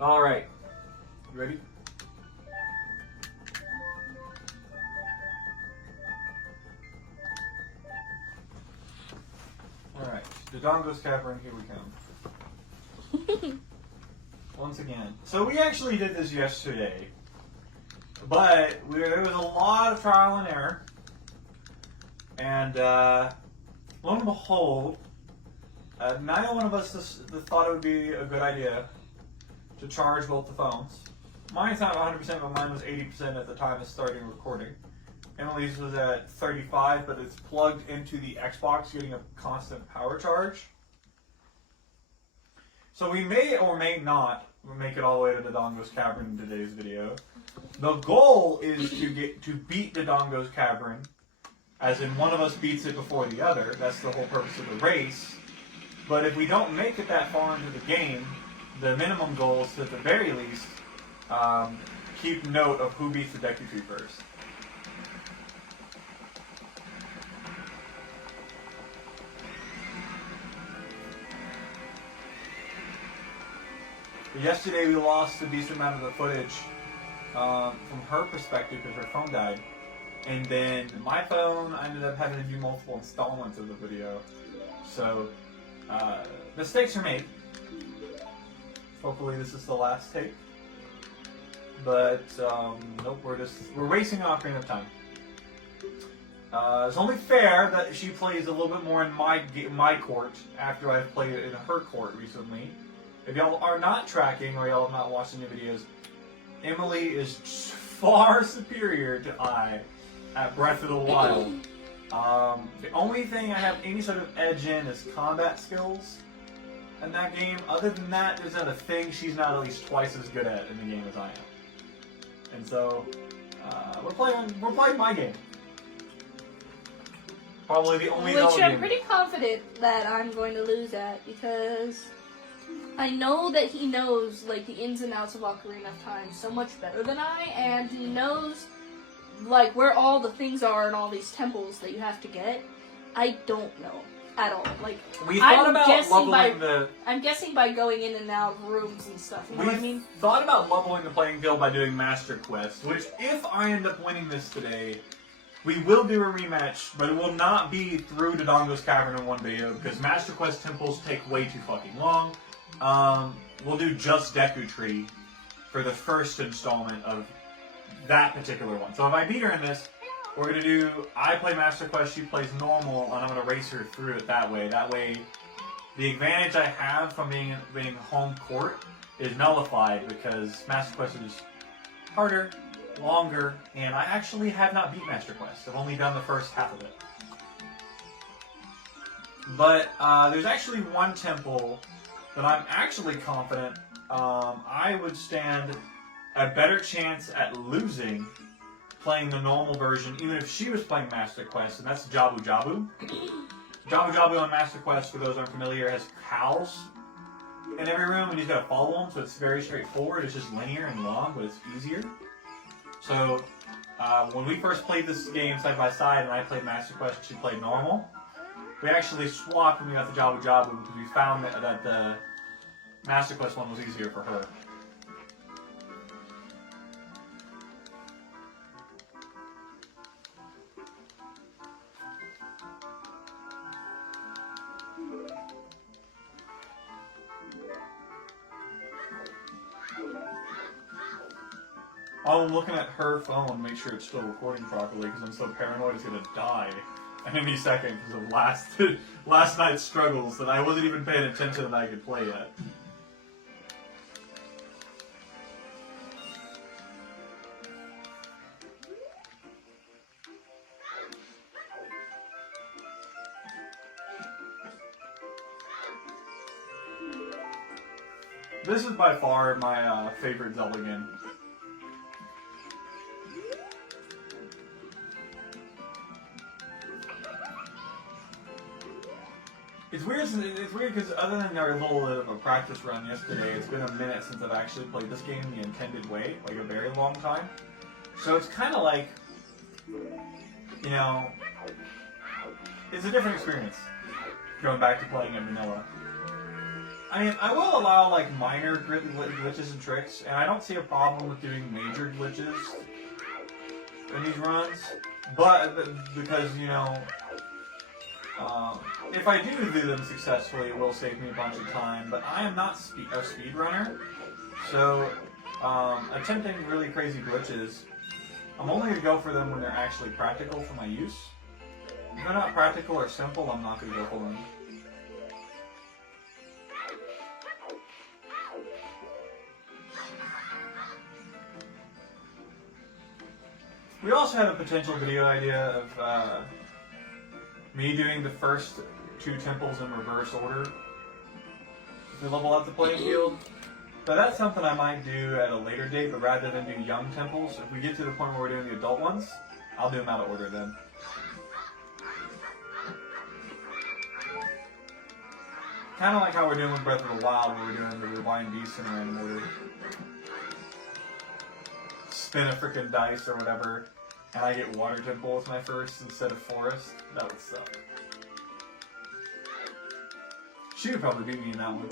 Alright. You ready? Alright. Dodongos cavern, here we come. Once again. So we actually did this yesterday. But there was a lot of trial and error. And lo and behold, neither one of us thought it would be a good idea to charge both the phones. Mine's not 100%, but mine was 80% at the time of starting recording. Emily's was at 35, but it's plugged into the Xbox, getting a constant power charge. So we may or may not make it all the way to Dodongos Cavern in today's video. The goal is to beat Dodongos Cavern, as in one of us beats it before the other. That's the whole purpose of the race. But if we don't make it that far into the game, the minimum goal is to, at the very least, keep note of who beats the Deku tree first. Yesterday we lost a decent amount of the footage from her perspective because her phone died. And then my phone, I ended up having to do multiple installments of the video. So, mistakes are made. Hopefully this is the last take. But, nope, we're racing Ocarina of Time. It's only fair that she plays a little bit more in my court after I've played it in her court recently. If y'all are not tracking or y'all have not watched any videos, Emily is far superior to I at Breath of the Wild. The only thing I have any sort of edge in is combat skills in that game. Other than that, there's not a thing she's not at least twice as good at in the game as I am. And so, we're playing my game. Probably the only Which I'm game. pretty confident that I'm going to lose at, because I know that he knows like the ins and outs of Ocarina of Time so much better than I, and he knows like where all the things are in all these temples that you have to get. I don't know at all. Like I'm guessing by going in and out of rooms and stuff. You know what I mean? Thought about leveling the playing field by doing Master Quest, which if I end up winning this today, we will do a rematch, but it will not be through Dodongos Cavern in one video because Master Quest temples take way too fucking long. We'll do just Deku Tree for the first installment of that particular one. So if I beat her in this, we're going to do, I play Master Quest, she plays normal, and I'm going to race her through it that way. That way, the advantage I have from being home court is nullified because Master Quest is harder, longer, and I actually have not beat Master Quest. I've only done the first half of it. But there's actually one temple that I'm actually confident I would stand a better chance at losing playing the normal version, even if she was playing Master Quest, and that's Jabu Jabu. Jabu Jabu on Master Quest, for those who aren't familiar, has cows in every room, and he's got to follow them, so it's very straightforward. It's just linear and long, but it's easier. So, when we first played this game side by side, and I played Master Quest and she played normal, we actually swapped when we got the Jabu Jabu because we found that the Master Quest one was easier for her. I'm looking at her phone to make sure it's still recording properly because I'm so paranoid it's going to die at any second because of last night's struggles that I wasn't even paying attention that I could play yet. This is by far my favorite Zelda game. It's weird because other than our little bit of a practice run yesterday, it's been a minute since I've actually played this game the intended way, like a very long time. So it's kind of like, you know, it's a different experience going back to playing in vanilla. I mean, I will allow like minor glitches and tricks, and I don't see a problem with doing major glitches in these runs. But because if I do them successfully, it will save me a bunch of time. But I am not a speedrunner, so attempting really crazy glitches, I'm only going to go for them when they're actually practical for my use. If they're not practical or simple, I'm not going to go for them. We also had a potential video idea of me doing the first 2 temples in reverse order to level up the playing field. But that's something I might do at a later date, but rather than do young temples, if we get to the point where we're doing the adult ones, I'll do them out of order then. Kind of like how we're doing with Breath of the Wild, where we're doing the rewind beasts in random order. Spin a freaking dice or whatever, and I get water temple as my first instead of forest. That would suck. She would probably beat me in that one.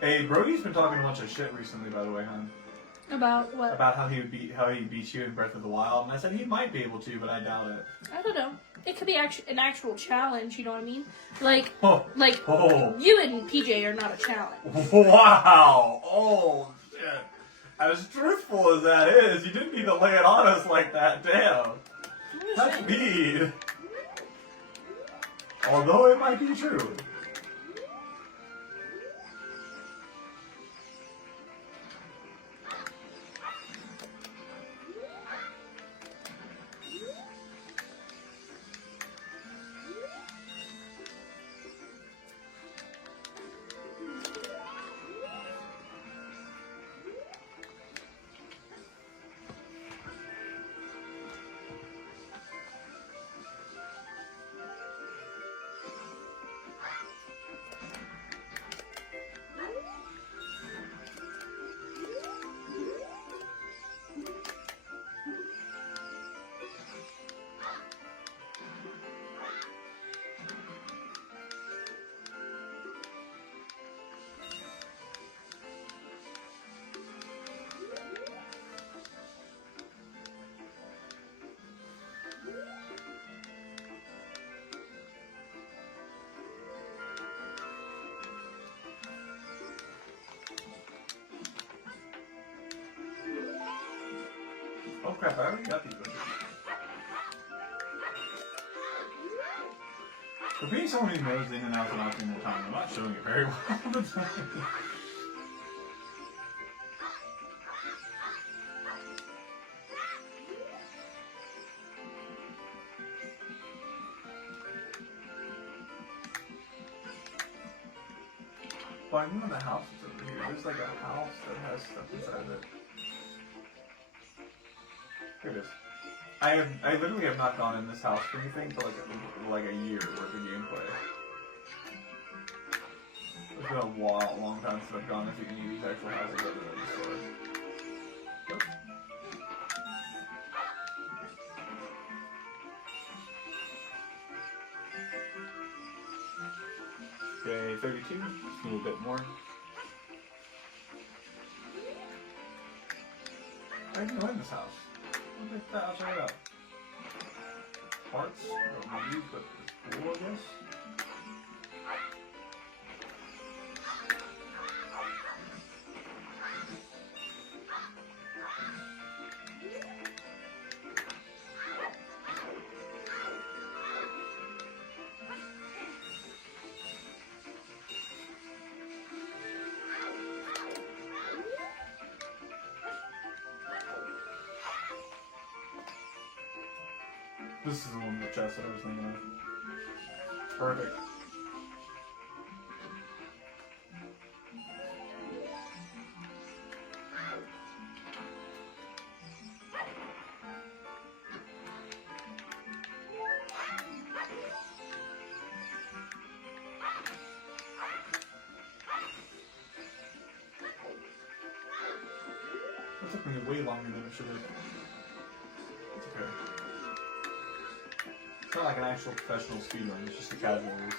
Hey, Brody's been talking a bunch of shit recently, by the way, hon. About what? About how he beat you in Breath of the Wild, and I said he might be able to, but I doubt it. I don't know. It could be an actual challenge. You know what I mean? Like, Oh. You and PJ are not a challenge. Wow! Oh shit! As truthful as that is, you didn't need to lay it on us like that. Damn, that's mean. Although it might be true. Oh crap, I already got these ones. For being someone who knows the in and outs of Ocarina of Time, I'm not showing it very well all the time. Well, I know the house is over here. There's like a house that has stuff inside of it. Here it is. I literally have not gone in this house for anything for like a year worth of gameplay. It's been a long time since I've gone into any of these actual houses other than the store. Yep. Okay, 32. Just need a bit more. I didn't go in this house. I'll check it out. Parts? I don't know these, but it's cool, I guess. This is the one with the chest that I was thinking of. Perfect. took me way longer than it should have. It's okay. It's not like an actual professional speedrun, it's just a casual race.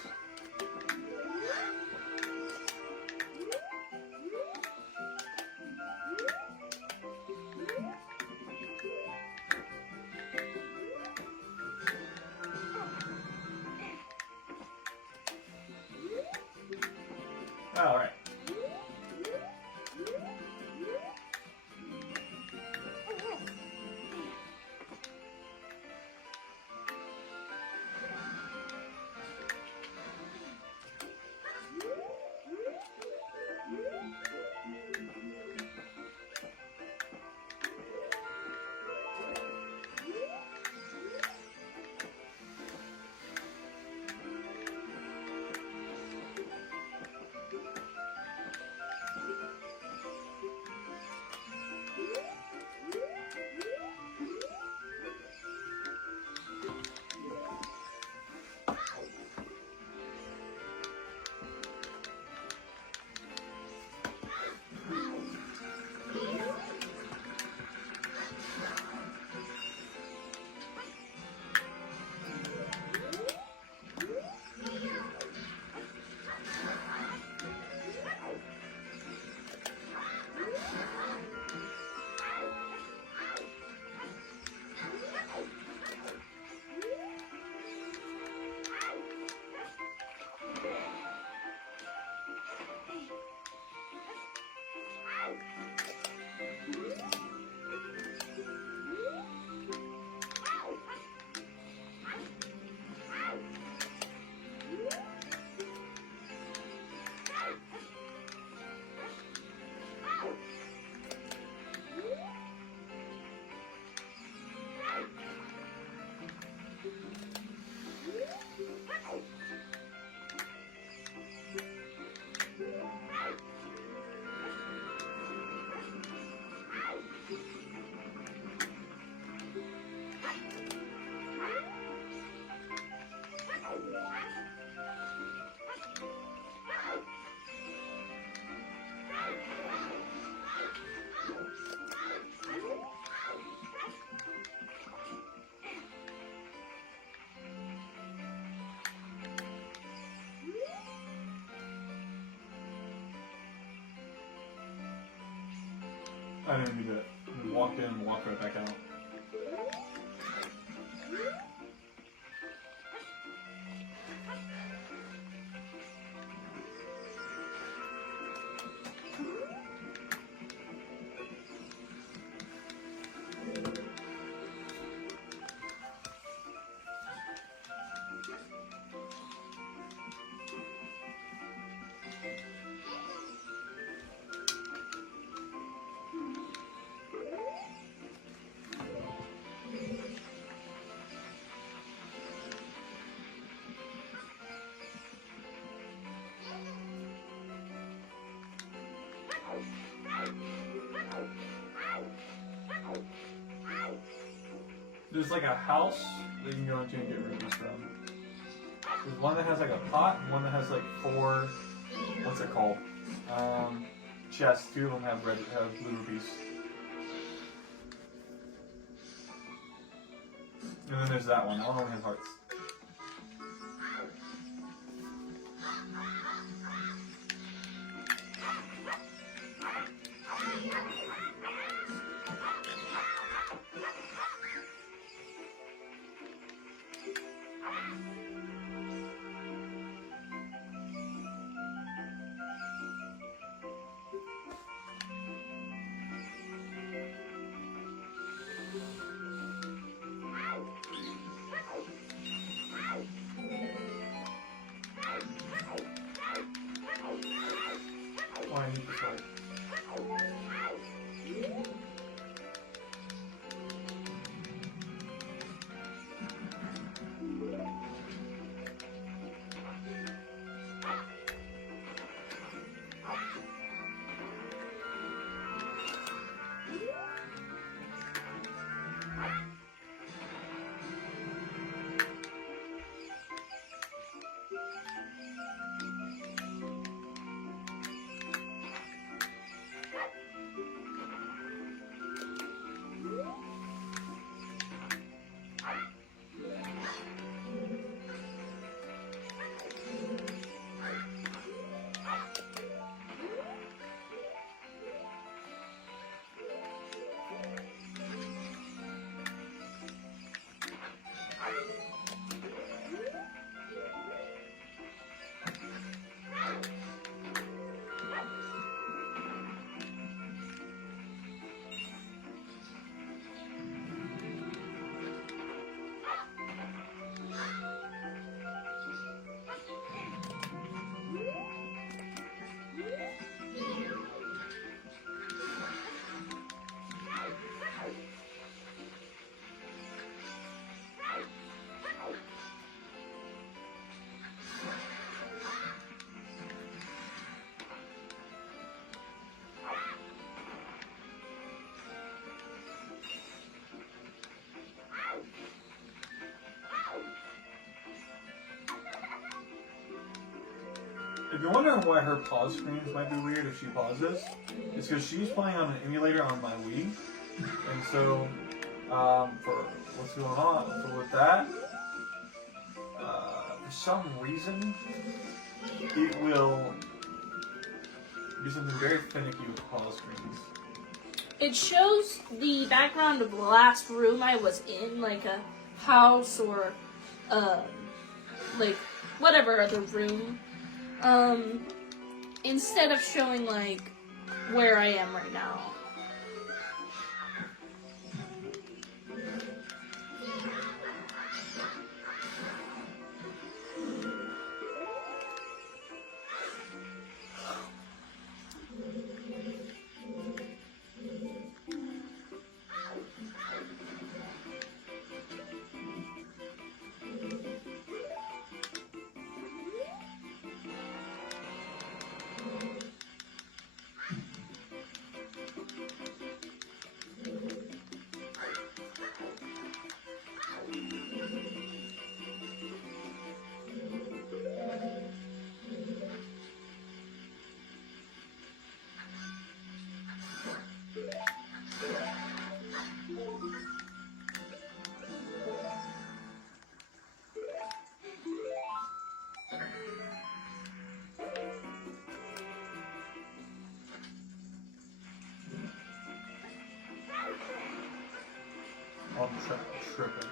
Alright. I didn't do that. I walked in and walked right back out. There's like a house that you can go into and get rubies from. There's one that has like a pot, and one that has like 4, what's it called? Chests. 2 of them have blue rubies. And then there's that one. That one only has hearts. you're wondering why her pause screens might be weird if she pauses, it's because she's playing on an emulator on my Wii. And so, for what's going on, so with that, for some reason, it will do something very finicky with the pause screens. It shows the background of the last room I was in, like a house or, like, whatever other room, instead of showing, like, where I am right now. I'm tripping.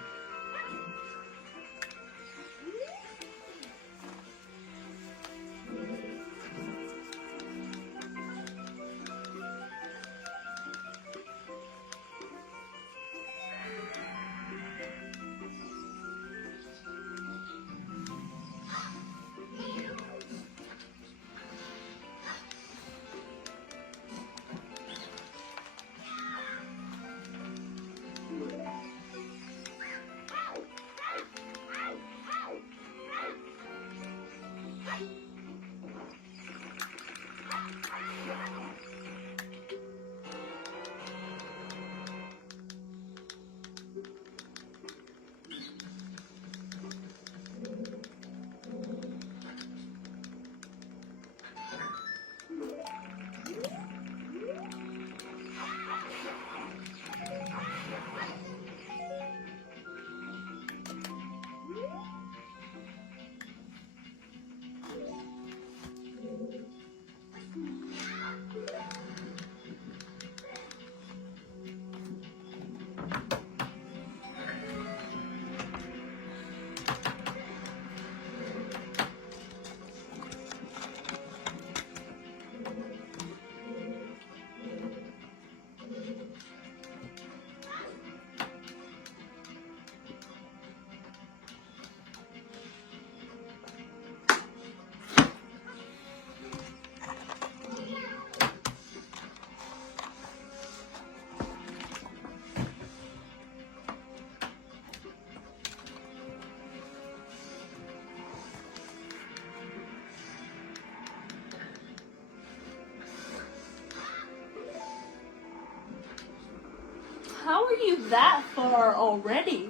How are you that far already?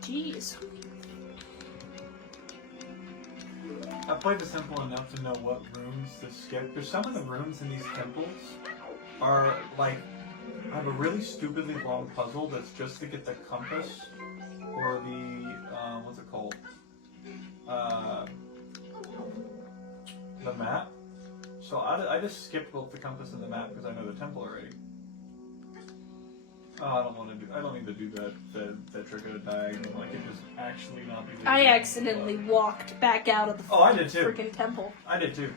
Jeez. I played this temple enough to know what rooms to skip. Because some of the rooms in these temples are like, have a really stupidly long puzzle that's just to get the compass or the, what's it called? The map. So I just skipped both the compass and the map because I know the temple already. Oh, I don't need to do that trick of the diagonal. I can just actually not be. I accidentally walked back out of the I did too. freaking temple. I did too.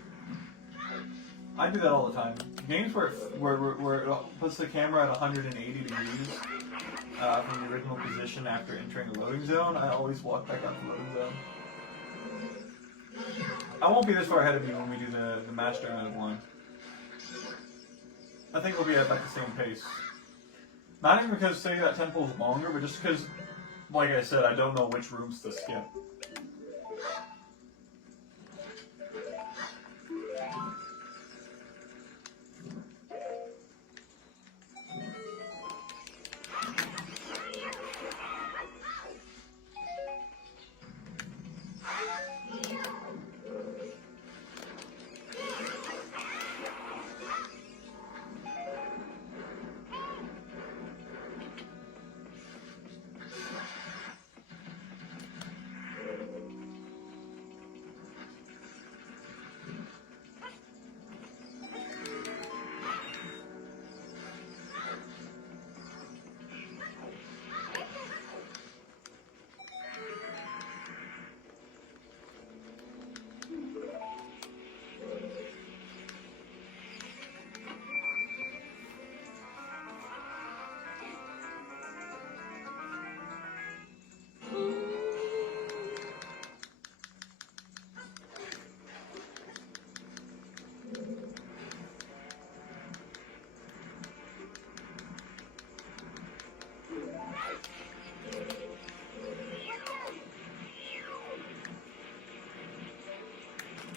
I do that all the time. Games where it puts the camera at 180 degrees from the original position after entering the loading zone, I always walk back out the loading zone. I won't be this far ahead of you when we do the match during that one. I think we'll be at about the same pace. Not even because saying that temple is longer, but just because, like I said, I don't know which rooms to skip.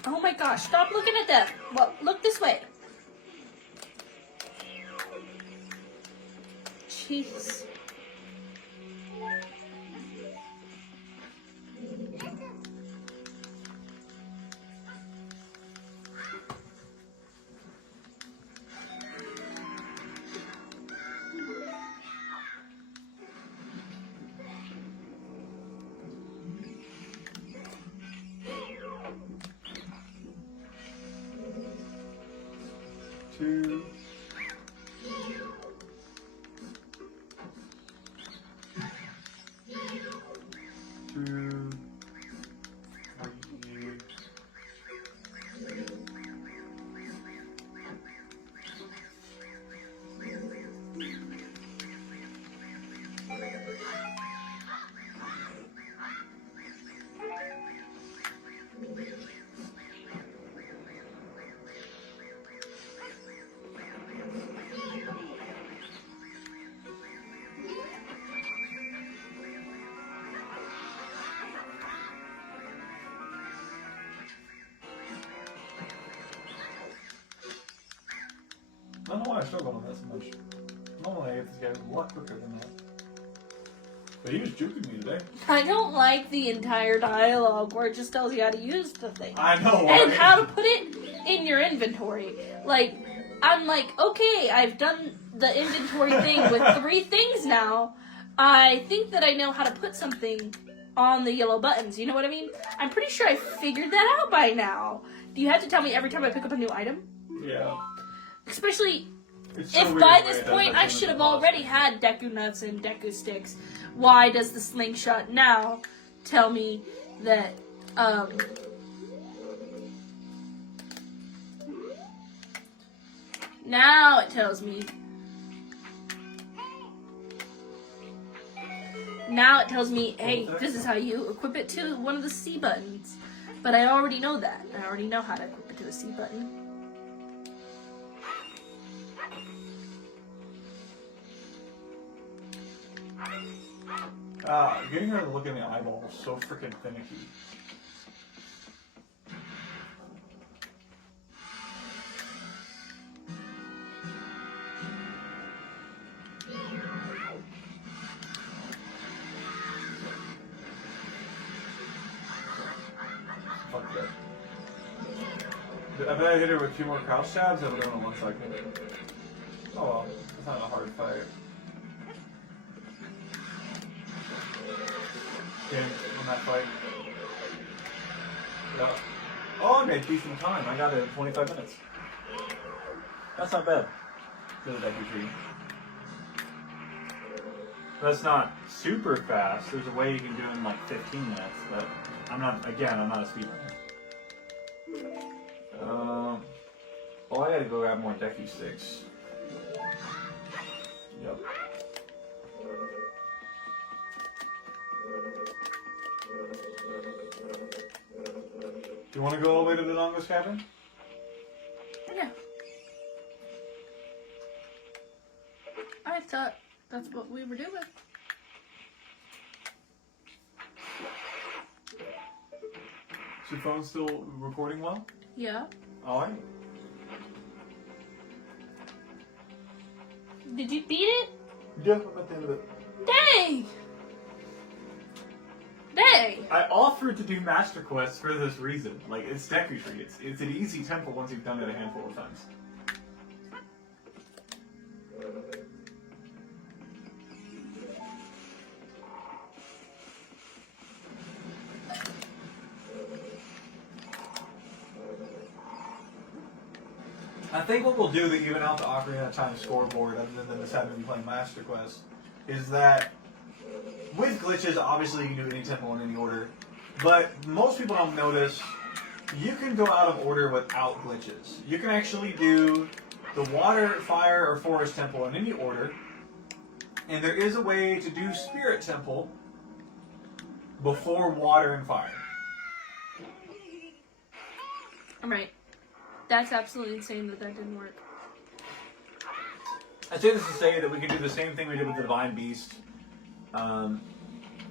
Oh my gosh, stop looking at them. Well, look this way. Jeez. Two. Two. Three. I don't know why I struggle on that so much. Normally I get this guy a lot quicker than that. But he was juking me today. I don't like the entire dialogue where it just tells you how to use the thing. I know. And right? how to put it in your inventory. Like, I'm like, okay, I've done the inventory thing with 3 things now. I think that I know how to put something on the yellow buttons. You know what I mean? I'm pretty sure I figured that out by now. Do you have to tell me every time I pick up a new item? Yeah. Especially It's so if weird by the way this it does point that I to should the have boss. already had Deku nuts and Deku sticks. Why does the slingshot now tell me that now it tells me hey, this is how you equip it to one of the C buttons. But I already know that. I already know how to equip it to a C button. Getting her to look in the eyeball is so freaking finicky. Fuck that. I bet I hit her with 2 more crouch stabs, I would have done in 1 second. Oh well, it's not a hard fight. Okay, on that fight. Yeah. Oh, I made decent time. I got it in 25 minutes. That's not bad. For the Deku tree. That's not super fast. There's a way you can do it in like 15 minutes, but I'm not a speedrunner. Well, I gotta go grab more Deku sticks. Yep. Do you want to go all the way to the Dodongos cavern? Yeah. I thought that's what we were doing. Is your phone still recording well? Yeah. Alright. Did you beat it? Yeah, I'm at the end of it. Dang! Dang! I offered to do Master Quests for this reason. Like, it's Deku Tree. It's an easy temple once you've done it a handful of times. I think what we'll do to even out the Ocarina of Time scoreboard, other than this having to be playing Master Quest, is that with glitches, obviously you can do any temple in any order, but most people don't notice you can go out of order without glitches. You can actually do the water, fire, or forest temple in any order, and there is a way to do spirit temple before water and fire. Right. That's absolutely insane that didn't work. I say this to say that we can do the same thing we did with the Divine Beast, and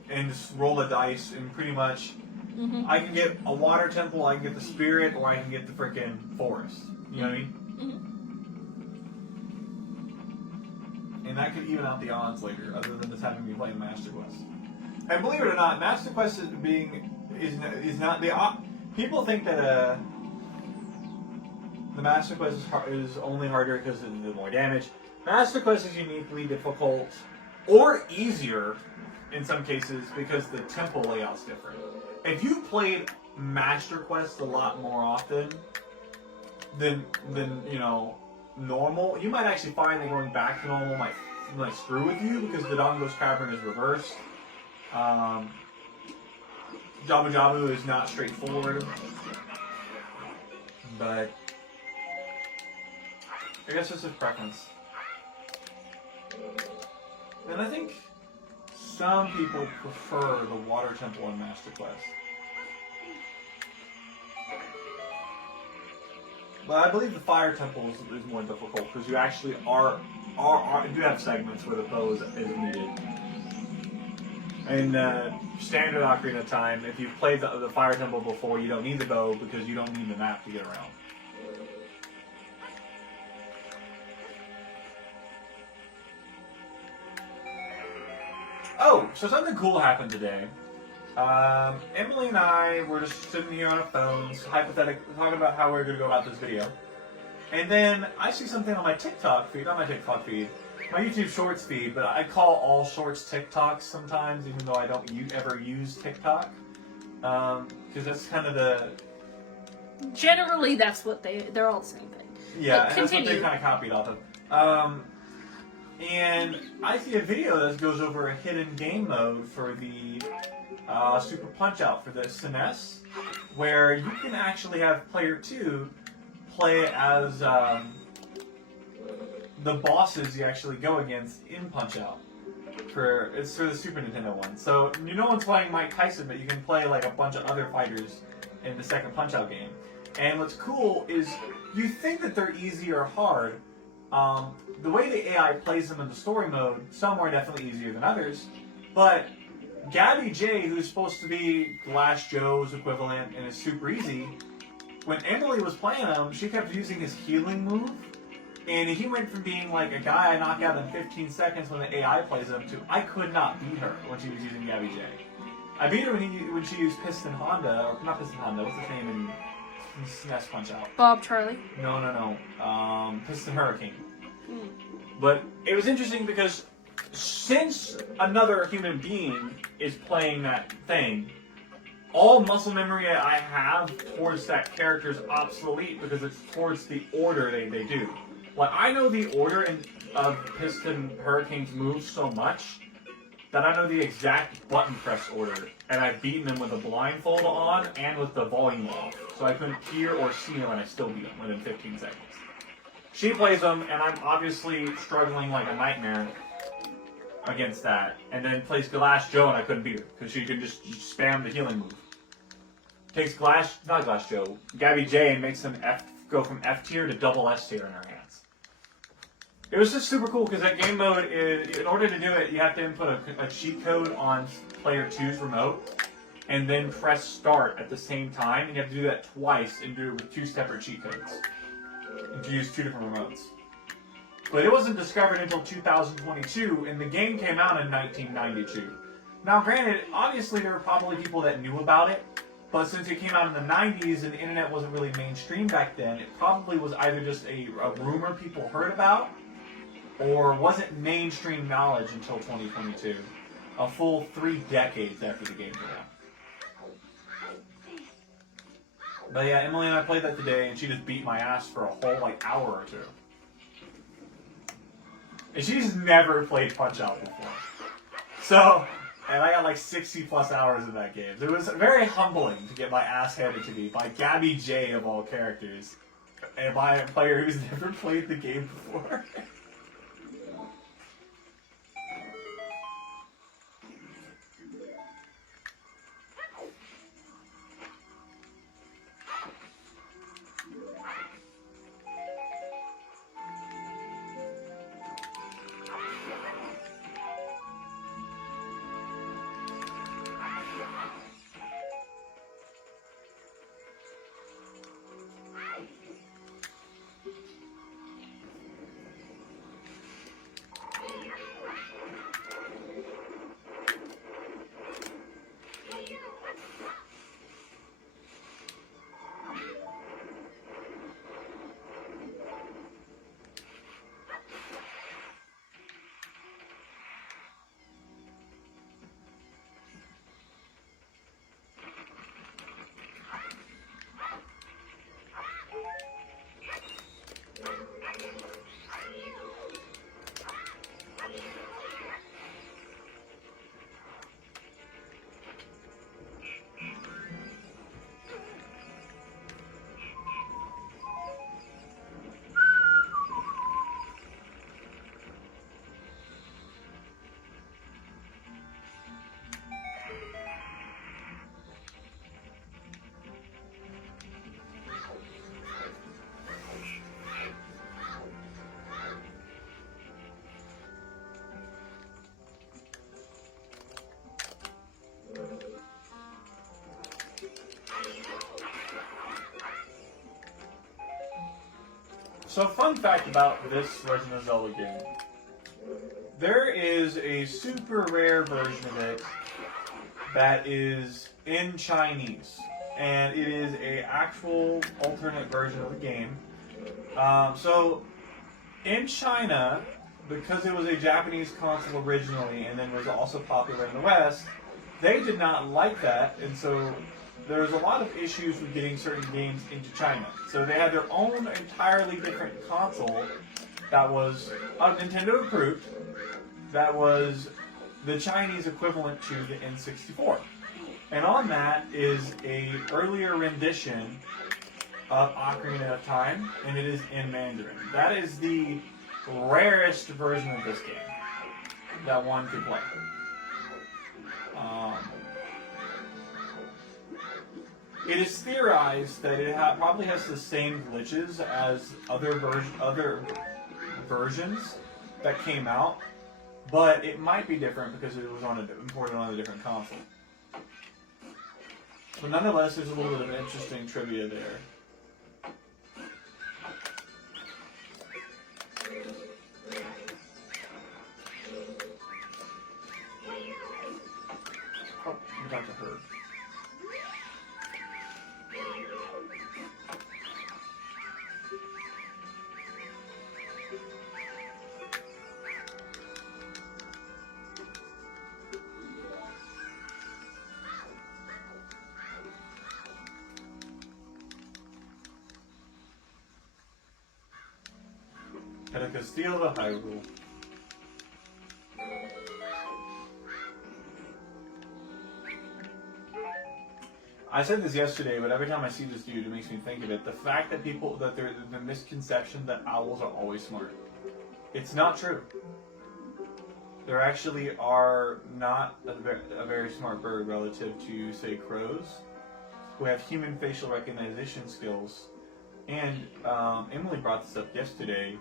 just roll a dice and pretty much Mm-hmm. I can get a water temple, I can get the spirit, or I can get the freaking forest. You know what I mean? Mm-hmm. And that could even out the odds later, other than just having me playing Master Quest. And believe it or not, Master Quest is not the people think that the Master Quest is only harder because of the more damage. Master Quest is uniquely difficult or easier in some cases because the temple layout's different. If you played Master Quest a lot more often than you know normal, you might actually find that going back to normal might screw with you because the Dodongos cavern is reversed. Jabu Jabu is not straightforward, but I guess it's a preference. And I think some people prefer the Water Temple in Master Quest. But I believe the Fire Temple is more difficult because you actually do have segments where the bow is needed. In standard Ocarina time, if you've played the Fire Temple before, you don't need the bow because you don't need the map to get around. Oh, so something cool happened today. Emily and I were just sitting here on our phones, hypothetically, talking about how we were going to go about this video. And then I see something on my TikTok feed, not my TikTok feed, my YouTube Shorts feed, but I call all Shorts TikToks sometimes, even though I don't ever use TikTok. Because that's kind of the... Generally, that's what they're all the same thing. Yeah, and that's what they kind of copied off of. And I see a video that goes over a hidden game mode for the Super Punch-Out for the SNES, where you can actually have player 2 play as the bosses you actually go against in Punch-Out. It's for the Super Nintendo one. So no one's playing Mike Tyson, but you can play like a bunch of other fighters in the second Punch-Out game. And what's cool is you think that they're easy or hard. The way the AI plays them in the story mode, some are definitely easier than others, but Gabby J, who's supposed to be Glass Joe's equivalent and is super easy, when Emily was playing him, she kept using his healing move, and he went from being like a guy I knock out in 15 seconds when the AI plays him to I could not beat her when she was using Gabby J. I beat her when she used Piston Honda, or not Piston Honda, what's his name in SNES Punch-Out? Bob Charlie? No. Piston Hurricane. But it was interesting because since another human being is playing that thing, all muscle memory I have towards that character is obsolete because it's towards the order they do. Like, I know the order of Piston Hurricane's moves so much that I know the exact button press order, and I've beaten them with a blindfold on and with the volume off, so I couldn't hear or see them, and I still beat them within 15 seconds. She plays them, and I'm obviously struggling like a nightmare against that. And then plays Glass Joe, and I couldn't beat her because she could just spam the healing move. Takes not Glass Joe, Gabby J, and makes them go from F tier to double S tier in her hands. It was just super cool because that game mode, in order to do it, you have to input a cheat code on player 2's remote, and then press start at the same time, and you have to do that twice and do it with 2 separate cheat codes. To use 2 different remotes. But it wasn't discovered until 2022, and the game came out in 1992. Now granted, obviously there were probably people that knew about it, but since it came out in the 90s and the internet wasn't really mainstream back then, it probably was either just a rumor people heard about, or wasn't mainstream knowledge until 2022. A full 3 decades after the game came out. But yeah, Emily and I played that today, and she just beat my ass for a whole, hour or 2. And she's never played Punch-Out before. So, and I got 60 plus hours in that game. So it was very humbling to get my ass handed to me by Gabby J of all characters. And by a player who's never played the game before. So, fun fact about this Legend of Zelda game. There is a super rare version of it that is in Chinese. And it is a actual alternate version of the game. So, in China, because it was a Japanese console originally and then was also popular in the West, they did not like that, and so there was a lot of issues with getting certain games into China. So they had their own entirely different console that was Nintendo approved, that was the Chinese equivalent to the N64. And on that is a earlier rendition of Ocarina of Time, and it is in Mandarin. That is the rarest version of this game that one could play. It is theorized that it probably has the same glitches as other versions that came out, but it might be different because it was imported on a different console. But nonetheless, there's a little bit of interesting trivia there. Oh, we got to her. At a Castillo of Hyrule. I said this yesterday, but every time I see this dude, it makes me think of it. The fact that there's the misconception that owls are always smart. It's not true. There actually are not a very smart bird relative to, say, crows, who have human facial recognition skills. And Emily brought this up yesterday.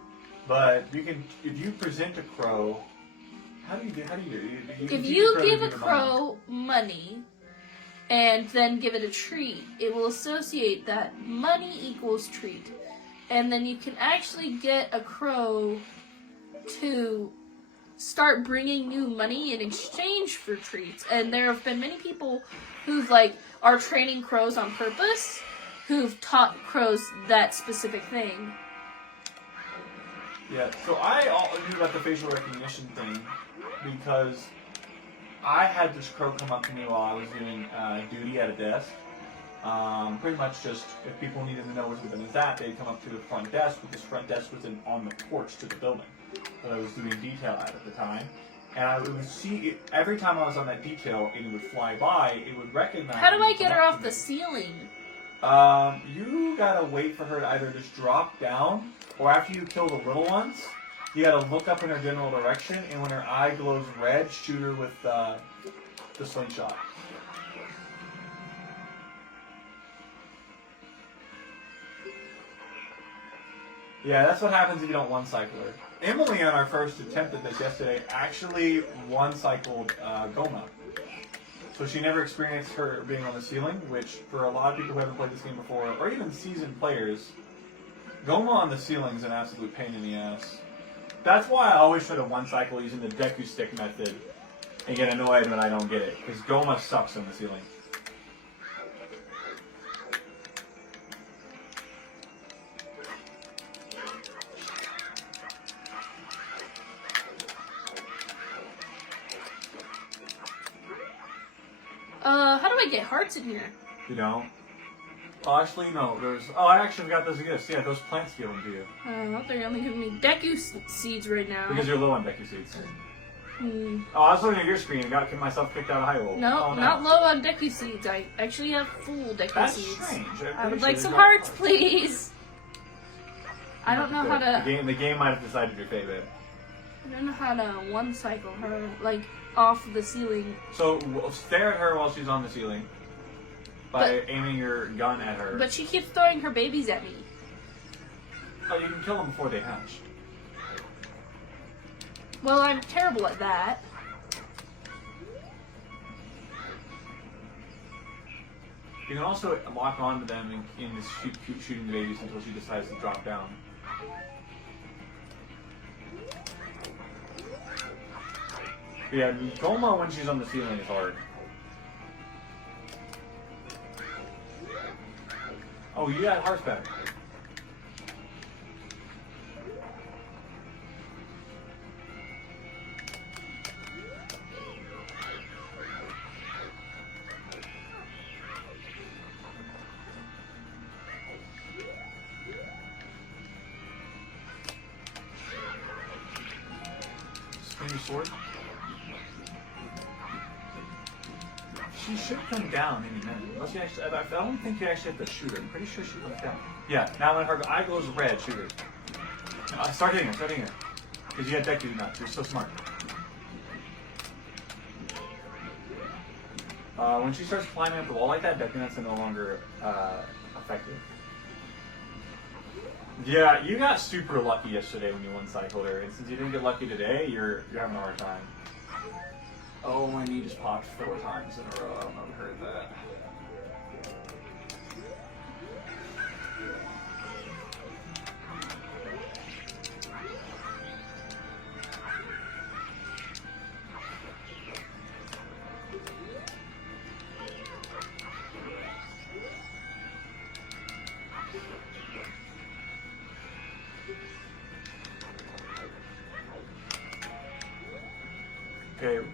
But you can, if you present a crow, how do you do it? If you give a crow money and then give it a treat, it will associate that money equals treat. And then you can actually get a crow to start bringing new money in exchange for treats. And there have been many people who've, are training crows on purpose, who've taught crows that specific thing. Yeah, so I knew about the facial recognition thing because I had this crow come up to me while I was doing duty at a desk. Pretty much just, if people needed to know where something was at, they'd come up to the front desk, but this front desk was on the porch to the building that I was doing detail at the time. And I would see it, every time I was on that detail and it would fly by, it would recognize. How do I get her off the ceiling? You gotta wait for her to either just drop down, or after you kill the little ones, you gotta look up in her general direction, and when her eye glows red, shoot her with the slingshot. Yeah, that's what happens if you don't one-cycle her. Emily, on our first attempt at this yesterday, actually one-cycled Goma. So she never experienced her being on the ceiling, which for a lot of people who haven't played this game before, or even seasoned players, Goma on the ceiling is an absolute pain in the ass. That's why I always try to one-cycle using the Deku stick method and get annoyed when I don't get it, because Goma sucks on the ceiling. How do I get hearts in here? You don't? Oh, actually, no. I actually got those gifts. Yeah, those plants give them to you. They're only giving me Deku seeds right now. Because you're low on Deku seeds. Hmm. Oh, I was looking at your screen and got myself kicked out of Hyrule. No, not low on Deku seeds. I actually have full Deku seeds. That's strange. I would like some hearts, please. I don't know how to... The game might have decided your fate, babe. I don't know how to one-cycle her, off the ceiling. So, stare at her while she's on the ceiling by aiming your gun at her. But she keeps throwing her babies at me. Oh, you can kill them before they hatch. Well, I'm terrible at that. You can also lock onto them and just keep shooting the babies until she decides to drop down. Yeah, Goma when she's on the ceiling is hard. Oh, you got hearts back. Spin your sword. She should come down any minute. Unless you actually, I don't think you actually have to shoot her. I'm pretty sure she comes down. Yeah, now when her eye glows red, shoot her. Start hitting her. Because you got Deku nuts. You're so smart. When she starts climbing up the wall like that, Deku nuts are no longer effective. Yeah, you got super lucky yesterday when you one-cycled her, and since you didn't get lucky today, you're having a hard time. Oh, my knee just popped 4 times in a row. I don't know if you heard that. Okay.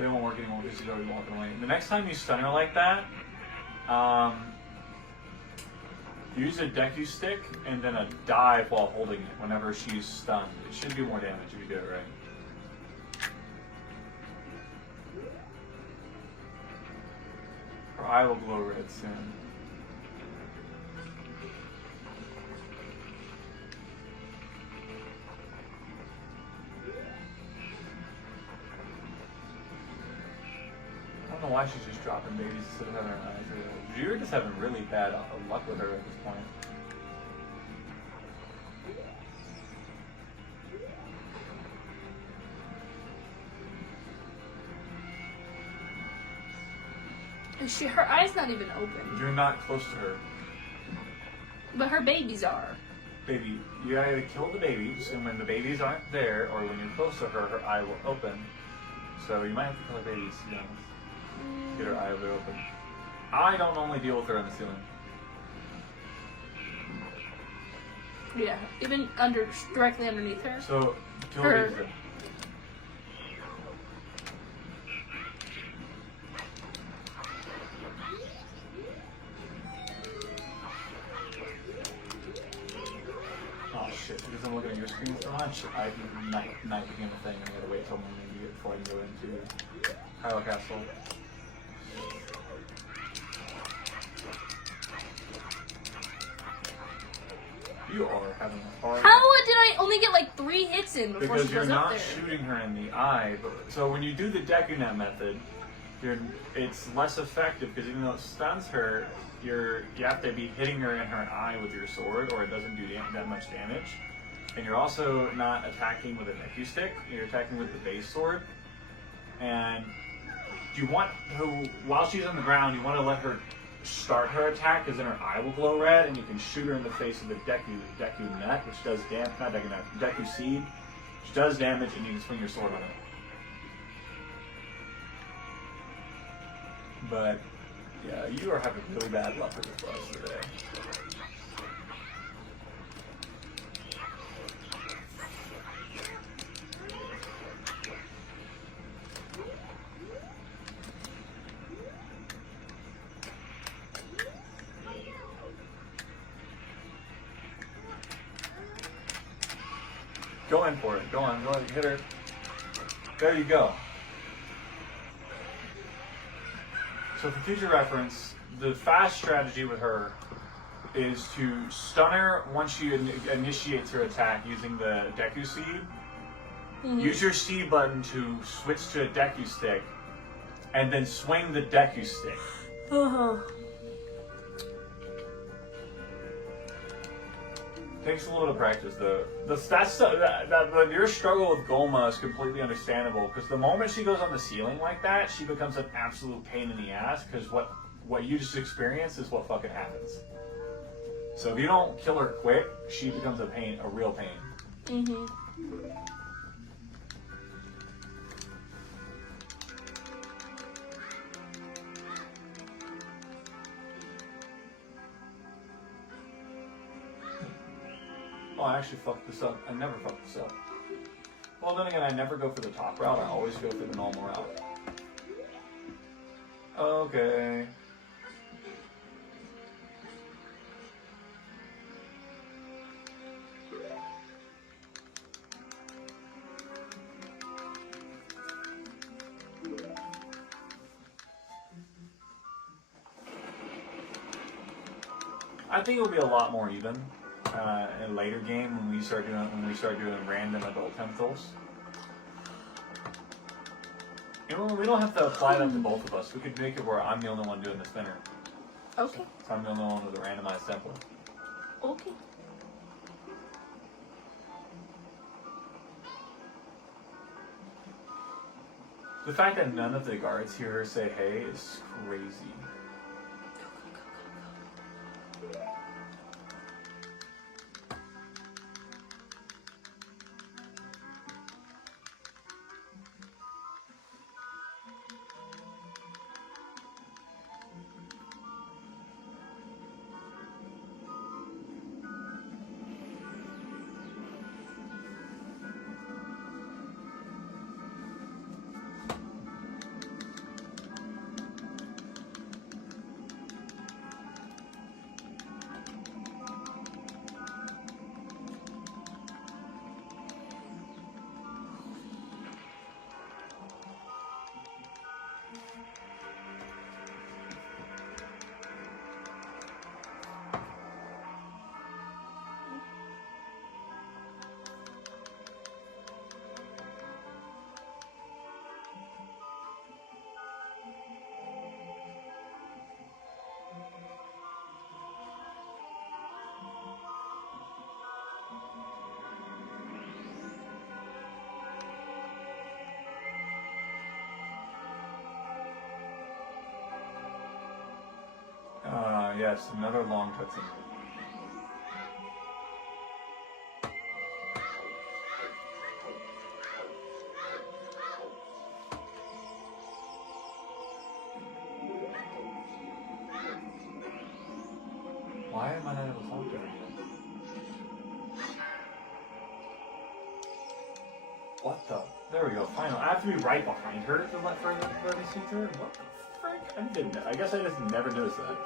It won't work anymore because she's already walking away. The next time you stun her like that, use a Deku stick and then a dive while holding it whenever she's stunned. It should do more damage if you do it right. Her eye will glow red soon. I don't know why she's just dropping babies instead of having her eyes. You're just having really bad luck with her at this point. Her eye's not even open. You're not close to her. But her babies are. Baby, you gotta kill the babies, and when the babies aren't there, or when you're close to her, her eye will open. So you might have to kill the babies, to be honest. Get her eye open. I don't normally deal with her on the ceiling. Yeah, even directly underneath her. So, kill the babies then. Oh shit, because I'm looking at your screen so much, I night became a thing, and I gotta wait till morning before I can go into Hyrule Castle. You are having a hard. How did I only get like 3 hits in before because she you're goes up not there? shooting her in the eye. So when you do the Deku Net method, it's less effective because even though it stuns her, you have to be hitting her in her eye with your sword, or it doesn't do that much damage. And you're also not attacking with a Deku stick. You're attacking with the base sword. And you want her, while she's on the ground, you want to let her start her attack, because then her eye will glow red, and you can shoot her in the face with the Deku Net, which does damage. Not Deku Net, Deku Seed, which does damage, and you can swing your sword on it. But yeah, you are having really bad luck with this boss today. Go in for it. Go on. Hit her. There you go. So for future reference, the fast strategy with her is to stun her once she initiates her attack using the Deku Seed. Mm-hmm. Use your C button to switch to a Deku Stick, and then swing the Deku Stick. takes a little practice, though. Your struggle with Goma is completely understandable, because the moment she goes on the ceiling like that, she becomes an absolute pain in the ass, because what you just experienced is what fucking happens. So if you don't kill her quick, she becomes a real pain. Mm-hmm. Oh, I actually fucked this up. I never fucked this up. Well, then again, I never go for the top route. I always go for the normal route. Okay. I think it'll be a lot more even in a later game when we start doing random adult tentacles. You know, we don't have to apply them to both of us. We could make it where I'm the only one doing the spinner. Okay. So I'm the only one with a randomized temple. Okay. The fact that none of the guards hear her say hey is crazy. Yes, another long cutscene. Why am I not able to talk to her yet? What the? There we go, finally. I have to be right behind her to let me see through her? What the frick? I guess I just never noticed that.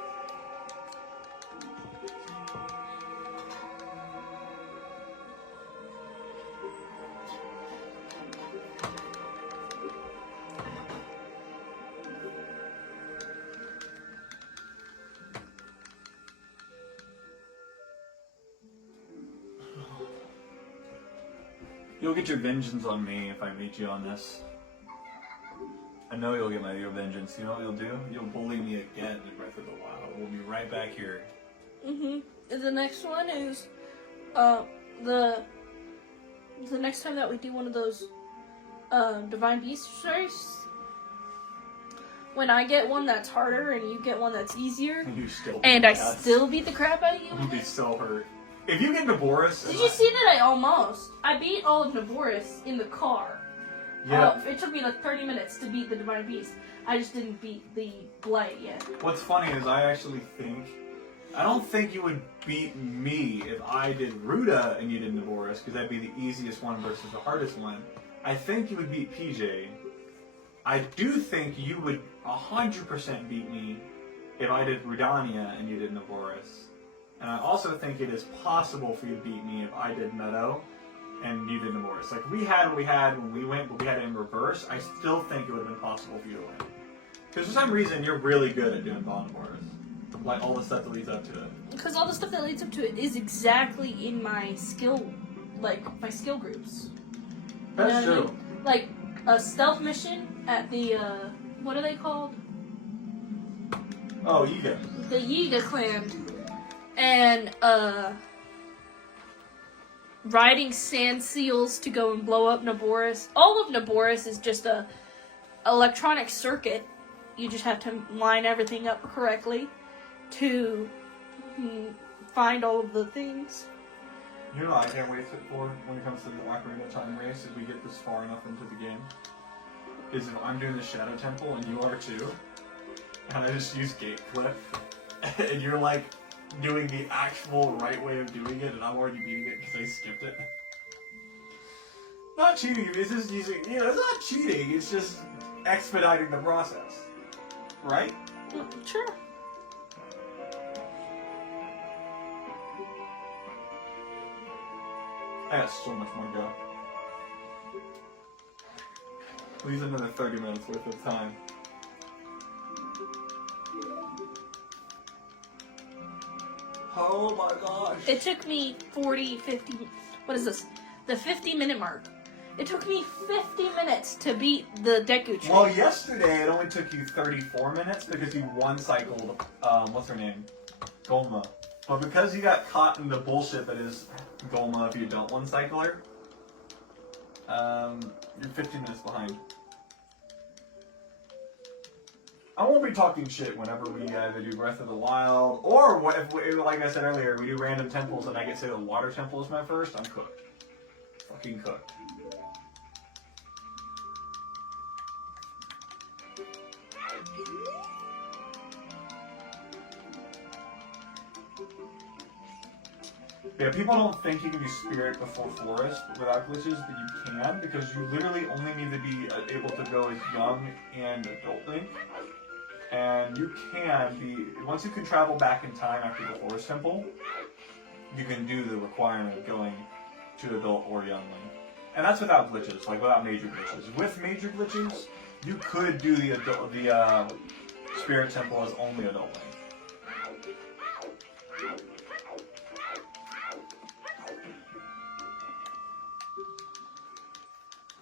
You'll get your vengeance on me if I meet you on this. I know you'll get your vengeance. You know what you'll do? You'll bully me again in Breath of the Wild. We'll be right back here. The next one is the next time that we do one of those Divine Beast race. When I get one that's harder and you get one that's easier, I still beat the crap out of you. You'll be so hurt. If you get Naboris... Did you see that I beat all of Naboris in the car. Yeah. It took me like 30 minutes to beat the Divine Beast. I just didn't beat the Blight yet. What's funny is I don't think you would beat me if I did Ruda and you did Naboris, because that'd be the easiest one versus the hardest one. I think you would beat PJ. I do think you would 100% beat me if I did Rudania and you did Naboris. And I also think it is possible for you to beat me if I did Meadow and you did Naboris. Like, we had what we had when we went, but we had it in reverse. I still think it would have been possible for you to win. Because for some reason, you're really good at doing Bond Naboris. Like, all the stuff that leads up to it. Because all the stuff that leads up to it is exactly in my skill, my skill groups. That's true. I mean? Like, a stealth mission at the, what are they called? Oh, Yiga. The Yiga clan. And, riding sand seals to go and blow up Naboris. All of Naboris is just a electronic circuit. You just have to line everything up correctly to find all of the things. You know what I can't wait for when it comes to the Ocarina time race, if we get this far enough into the game, is if I'm doing the Shadow Temple and you are too, and I just use gate clip, and you're like doing the actual right way of doing it, and I'm already beating it because I skipped it. Not cheating, it's just using, it's not cheating, it's just expediting the process. Right? Sure. I got so much more to go. Leaves another 30 minutes worth of time. Oh my gosh. It took me 40, 50, what is this? The 50-minute mark. It took me 50 minutes to beat the Deku tree. Well, yesterday it only took you 34 minutes because you one-cycled, what's her name? Golma. But because you got caught in the bullshit that is Golma if you don't one-cycle her, you're 15 minutes behind. I won't be talking shit whenever we either do Breath of the Wild, or what if, like I said earlier, we do random temples and I get to say the water temple is my first, I'm cooked. Fucking cooked. Yeah, people don't think you can do Spirit before Forest without glitches, but you can, because you literally only need to be able to go as young and adult Link. And you can be, once you can travel back in time after the Forest Temple, you can do the requirement of going to adult or young Link. And that's without glitches, like without major glitches. With major glitches, you could do the Spirit Temple as only adult Link.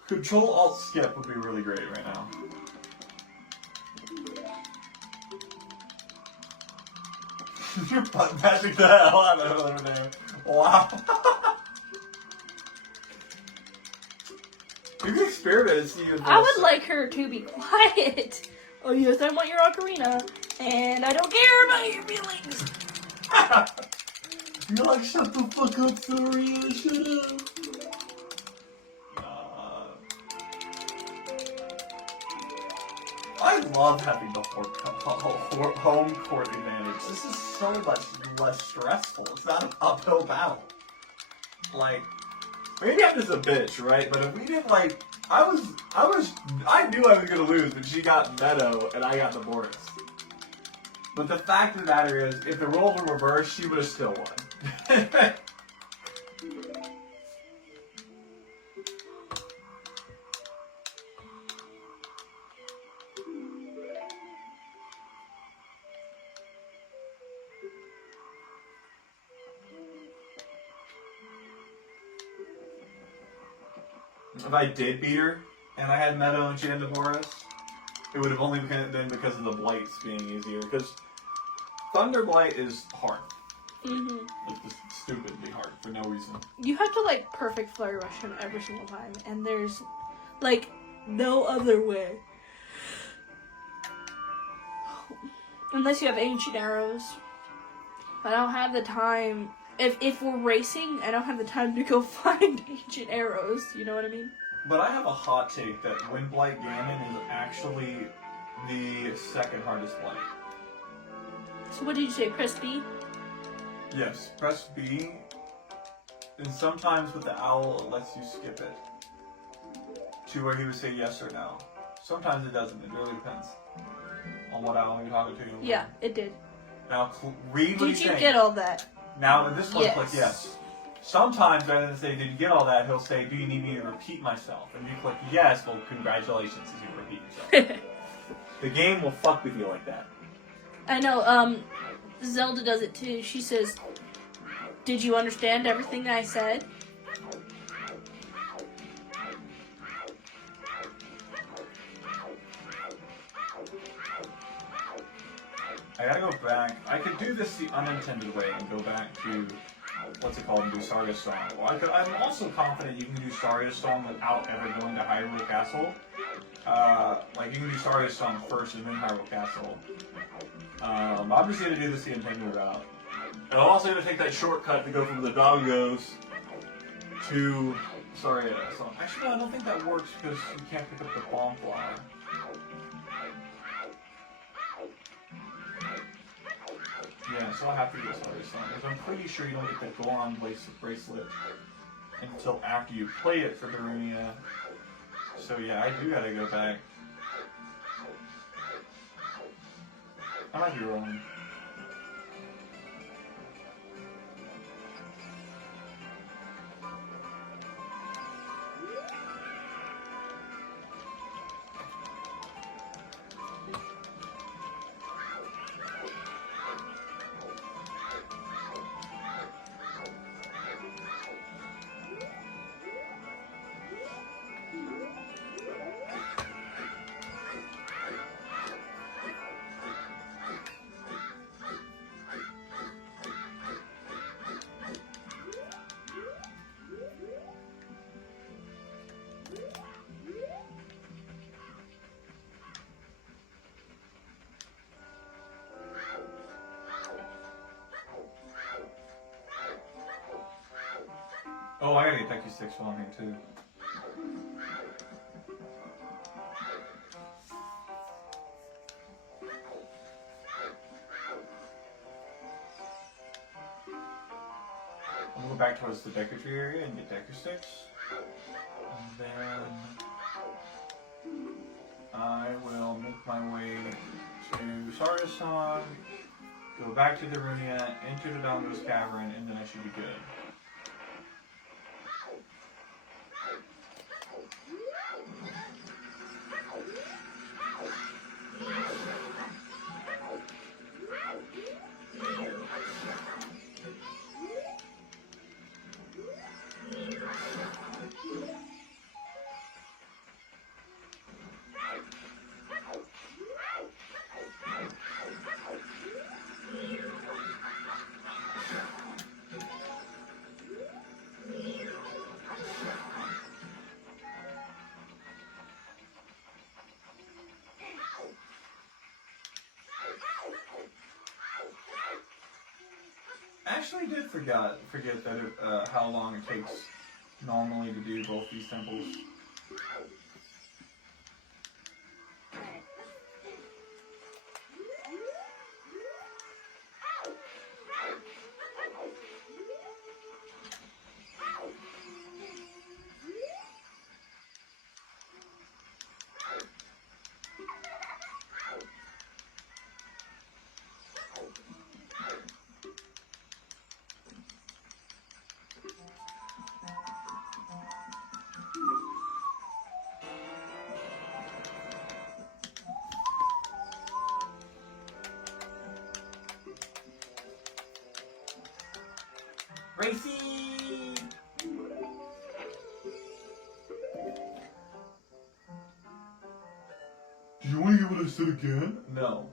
Control-Alt-Skip would be really great right now. You're butt mashing the hell out of her over there. Wow. You can experiment and see if I would like her to be quiet. Oh yes, I want your ocarina, and I don't care about your feelings. You're like, shut the fuck up, Serena, shut up. I love having the home court advantage. This is so much less stressful. It's not an uphill battle. Like, maybe I'm just a bitch, right? But if we did like, I knew I was gonna lose, but she got Meadow and I got the Boris. But the fact of the matter is, if the roles were reversed, she would have still won. If I did beat her, and I had Meadow and she had Boris, it would have only been because of the Blights being easier. Because Thunder Blight is hard. Mm-hmm. It's just stupidly hard for no reason. You have to like perfect Flurry Rush him every single time, and there's like no other way. Unless you have Ancient Arrows. But I don't have the time. If we're racing, I don't have the time to go find Ancient Arrows. You know what I mean? But I have a hot take that Windblight Ganon is actually the second hardest blight. So what did you say? Press B? Yes, press B. And sometimes with the owl, it lets you skip it to where he would say yes or no. Sometimes it doesn't. It really depends on what owl you're talking to. Yeah, it did. Now, read what Did he's you saying. get all that? Now, in this one, Yes. click yes. Sometimes, rather than say, did you get all that, he'll say, do you need me to repeat myself? And you click yes, well, congratulations, as you repeat yourself. The game will fuck with you like that. I know, Zelda does it too. She says, did you understand everything I said? I gotta go back. I could do this the unintended way and go back to what's it called, and do Stardust Song. Well, I'm also confident you can do Stardust Song without ever going to Hyrule Castle. Like, you can do Stardust Song first and then Hyrule Castle. I'm just going to do this the intended route. And I'm also going to take that shortcut to go from the Dodongos to Stardust Song. Actually, no, I don't think that works because you can't pick up the bomb flower. Yeah, so I'll have to do Stardust Song, because I'm pretty sure you don't get the Goron bracelet until after you play it for Darunia. So yeah, I do gotta go back. I might be wrong. Oh, I gotta get Deku Sticks while I'm here too. I'm gonna go back towards the Deku Tree area and get Deku Sticks. And then I will make my way to Stardust Song, go back to Darunia, enter the Dodongos cavern, and then I should be good. I actually did forget that how long it takes normally to do both these temples. Racy! Do you want to hear what I said again? No.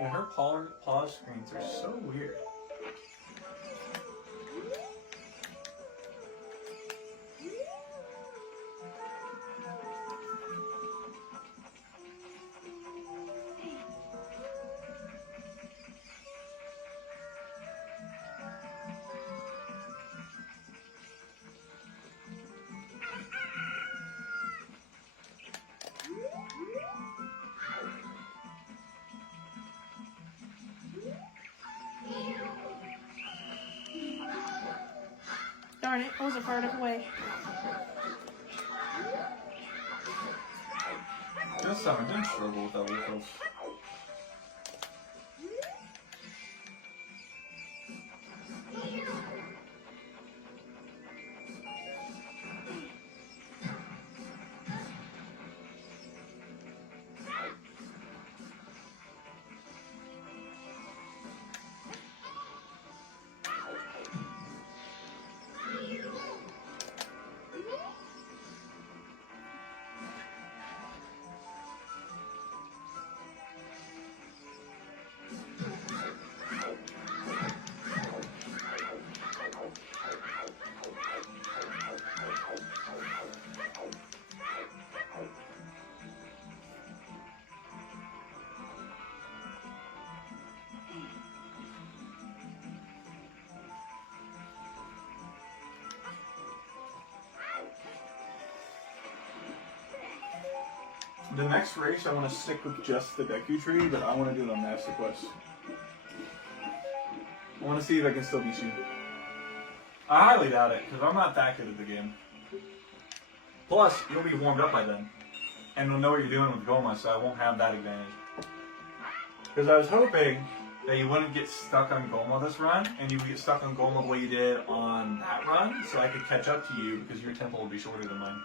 And her pause screens are so weird. Darn it, I wasn't far enough away. This time I didn't struggle with that refills. The next race, I want to stick with just the Deku tree, but I want to do it on Master Quest. I want to see if I can still beat you. I highly doubt it, because I'm not that good at the game. Plus, you'll be warmed up by then. And you'll know what you're doing with Goma, so I won't have that advantage. Because I was hoping that you wouldn't get stuck on Goma this run, and you would get stuck on Goma the way you did on that run, so I could catch up to you, because your tempo will be shorter than mine.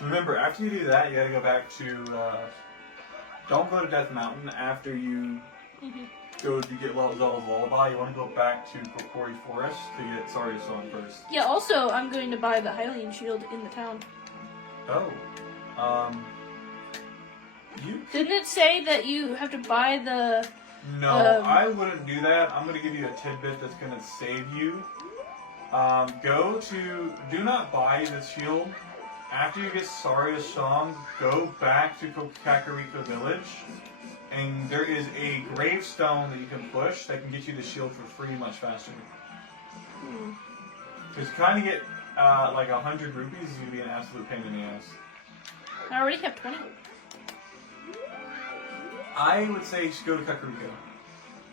Remember, after you do that, you gotta go back to, don't go to Death Mountain after you go to get Zelda's Lullaby. You wanna go back to Kokori Forest to get Saria's Song first. Yeah, also, I'm going to buy the Hylian shield in the town. Oh. You... Didn't it say that you have to buy the... No, I wouldn't do that. I'm gonna give you a tidbit that's gonna save you. Do not buy the shield. After you get Saria's Song, go back to Kakariko Village, and there is a gravestone that you can push that can get you the shield for free much faster. Because kind of get like 100 rupees is going to be an absolute pain in the ass. I already have 20. I would say you should go to Kakariko.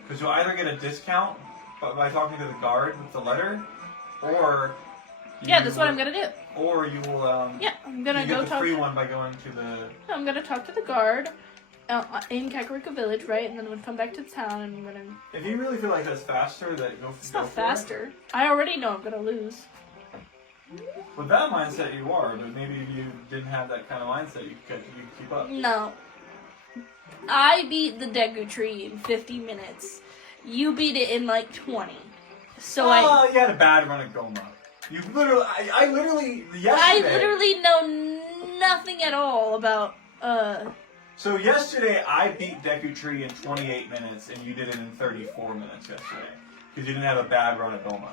Because you'll either get a discount by talking to the guard with the letter, or... Yeah, that's what I'm gonna do. Or you will, yeah, I'm gonna go talk... the free one by going to the... I'm gonna talk to the guard in Kakariko Village, right? And then I'm gonna come back to the town and I'm gonna... If you really feel like that's faster, It's not faster. I already know I'm gonna lose. With that mindset, you are, but maybe if you didn't have that kind of mindset, you could keep up. No. I beat the Deku tree in 50 minutes. You beat it in like 20. So you had a bad run at Goma. You literally, I literally, yesterday... I literally know nothing at all about, So yesterday, I beat Deku Tree in 28 minutes, and you did it in 34 minutes yesterday. Because you didn't have a bad run at Goma.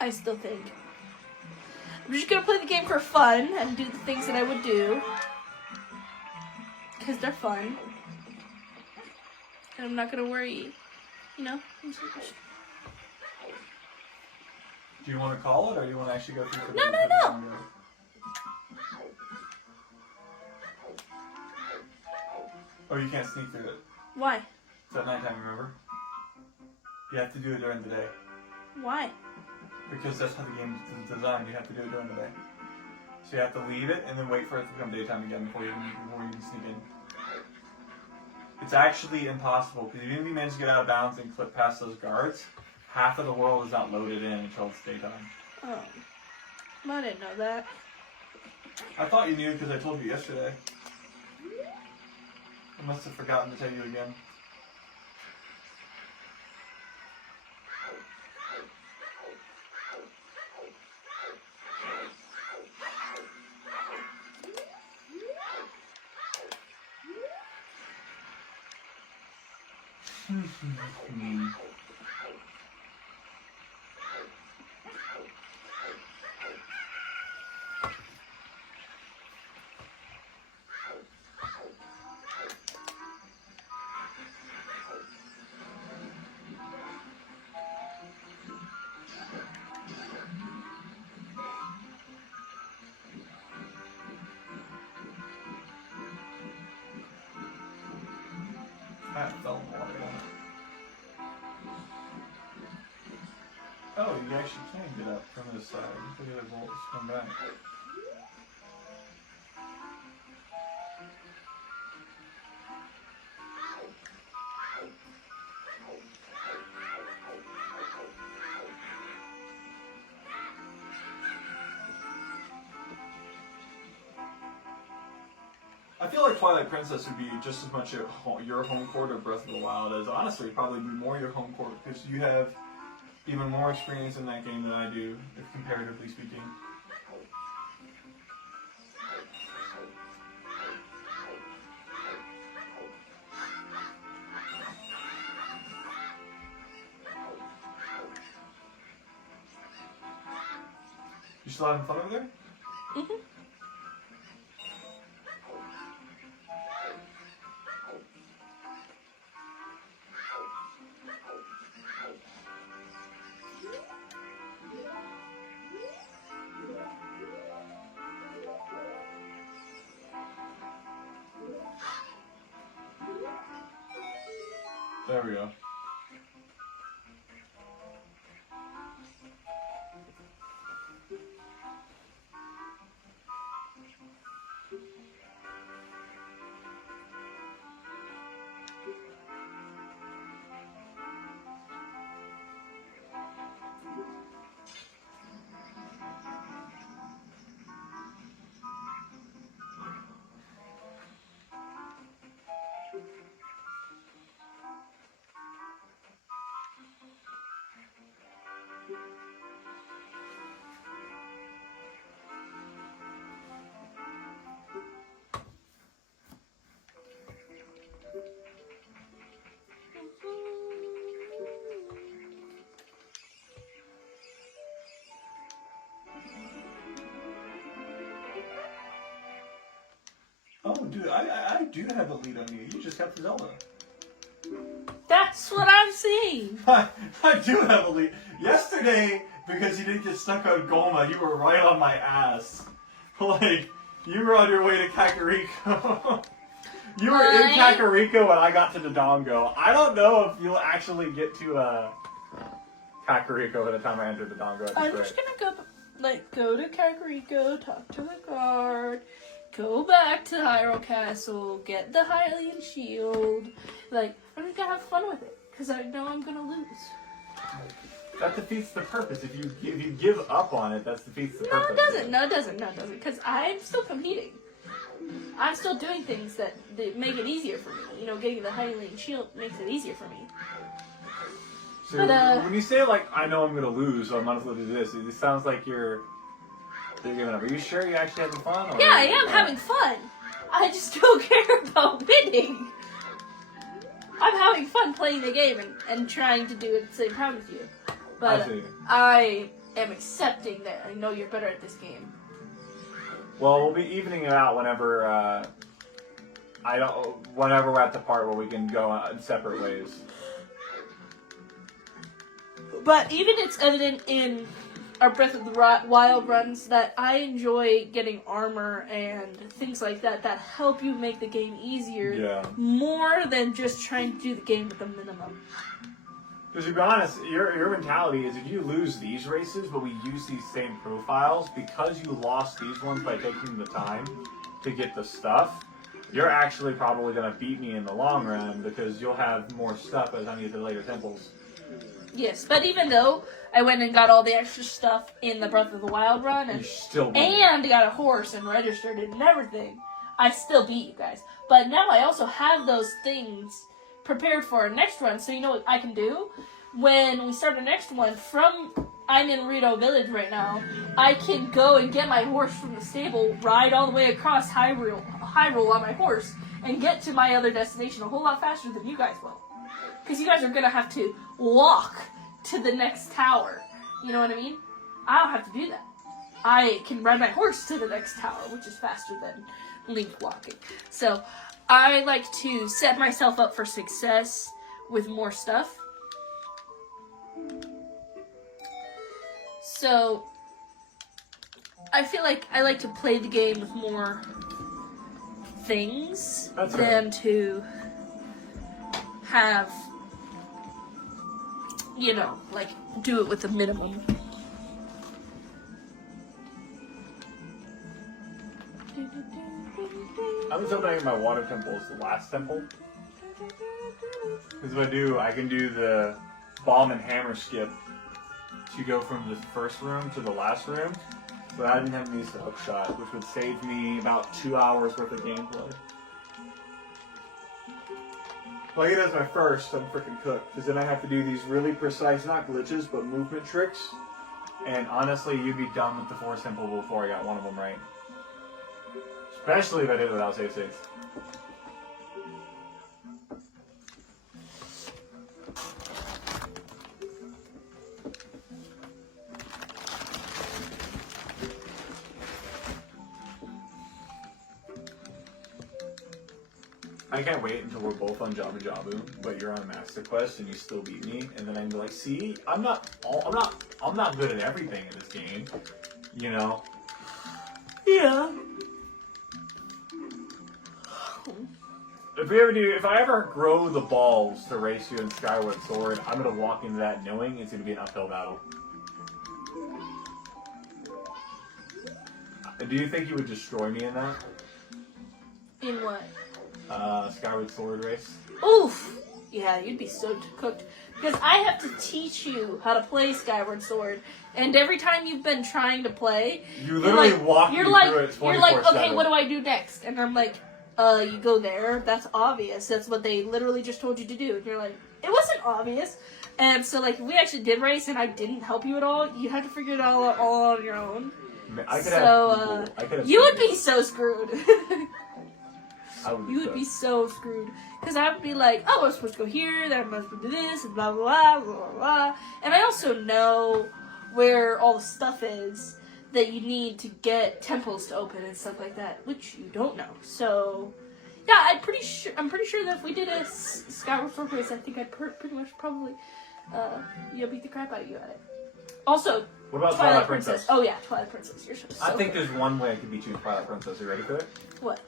I still think. I'm just gonna play the game for fun and do the things that I would do. Because they're fun. And I'm not gonna worry. You know? Do you want to call it, or do you want to actually go through the No. Oh, you can't sneak through it. Why? It's at nighttime, remember? You have to do it during the day. Why? Because that's how the game is designed. You have to do it during the day. So you have to leave it and then wait for it to become daytime again before you can sneak in. It's actually impossible, because even if you manage to get out of bounds and clip past those guards, half of the world is not loaded in until it's daytime. Oh. I didn't know that. I thought you knew because I told you yesterday. I must have forgotten to tell you again. I fell in the water. Oh, you actually can get up from this side. Look at the bolts come back. I feel like Twilight Princess would be just as much your home court of Breath of the Wild as, honestly, probably be more your home court, because you have even more experience in that game than I do, if comparatively speaking. still having fun over there? Mhm. There we go. Oh, dude, I do have a lead on you. You just got the Zelda. That's what I'm seeing. I do have a lead. Yesterday, because you didn't get stuck on Goma, you were right on my ass. Like, you were on your way to Kakariko. You were in Kakariko when I got to Dodongo. I don't know if you'll actually get to Kakariko by the time I enter Dodongo. I'm just gonna go to Kakariko, talk to the guard, go back to Hyrule Castle, get the Hylian shield. Like, I'm just gonna have fun with it, because I know I'm gonna lose. That defeats the purpose. If you give up on it, that defeats the purpose. No, it doesn't. Because I'm still competing. I'm still doing things that make it easier for me. You know, getting the Hylian shield makes it easier for me. So But, when you say, like, I know I'm gonna lose, so I might as well do this, it sounds like you're giving up. Are you sure you're actually having fun? Or, Yeah, I am having fun. I just don't care about winning. I'm having fun playing the game and trying to do it at the same time with you. But I am accepting that I know you're better at this game. Well, we'll be evening it out whenever whenever we're at the part where we can go in separate ways. But even it's evident in our Breath of the Wild runs that I enjoy getting armor and things like that help you make the game easier more than just trying to do the game with the minimum. Because to be honest, your mentality is if you lose these races, but we use these same profiles, because you lost these ones by taking the time to get the stuff, you're actually probably going to beat me in the long run because you'll have more stuff as I get to the later temples. Yes, but even though I went and got all the extra stuff in the Breath of the Wild run and got a horse and registered it and everything, I still beat you guys. But now I also have those things prepared for our next run, so you know what I can do? When we start our next one, I'm in Rito Village right now, I can go and get my horse from the stable, ride all the way across Hyrule on my horse, and get to my other destination a whole lot faster than you guys will. Because you guys are going to have to walk to the next tower. You know what I mean? I don't have to do that. I can ride my horse to the next tower, which is faster than Link walking. So, I like to set myself up for success with more stuff. So, I feel like I like to play the game with more things than to have, like, do it with a minimum. I'm just hoping my water temple is the last temple. Because if I can do the bomb and hammer skip to go from the first room to the last room. But I didn't have any hook shot, which would save me about 2 hours worth of gameplay. If I get it as my first, I'm freaking cooked. Because then I have to do these really precise, not glitches, but movement tricks. And honestly, you'd be done with the Forest Temple before I got one of them right. Especially if I did it without save states. I can't wait until we're both on Jabu Jabu, but you're on Master Quest and you still beat me, and then I'm like, see, I'm not good at everything in this game, you know? Yeah. If I ever grow the balls to race you in Skyward Sword, I'm gonna walk into that knowing it's gonna be an uphill battle. Do you think you would destroy me in that? In what? Skyward Sword race. Oof! Yeah, you'd be so cooked. Because I have to teach you how to play Skyward Sword, and every time you've been trying to play, You literally walk me through it 24/7. You're like, okay, what do I do next? And I'm like, you go there. That's obvious. That's what they literally just told you to do. And you're like, it wasn't obvious. And so, like, if we actually did race and I didn't help you at all, you had to figure it all out all on your own. You would be so screwed. You would be so screwed. Because I would be like, oh, I'm supposed to go here, then I'm supposed to do this, and blah, blah, blah, blah, blah, blah. And I also know where all the stuff is that you need to get temples to open and stuff like that, which you don't know. So, yeah, I'm pretty sure that if we did a Skyward Sword race, I think I'd pretty much probably, beat the crap out of you at it. Also, what about Twilight Princess? Oh yeah, Twilight Princess. You're so I think there's one way I could beat you in Twilight Princess. Are you ready for it? What?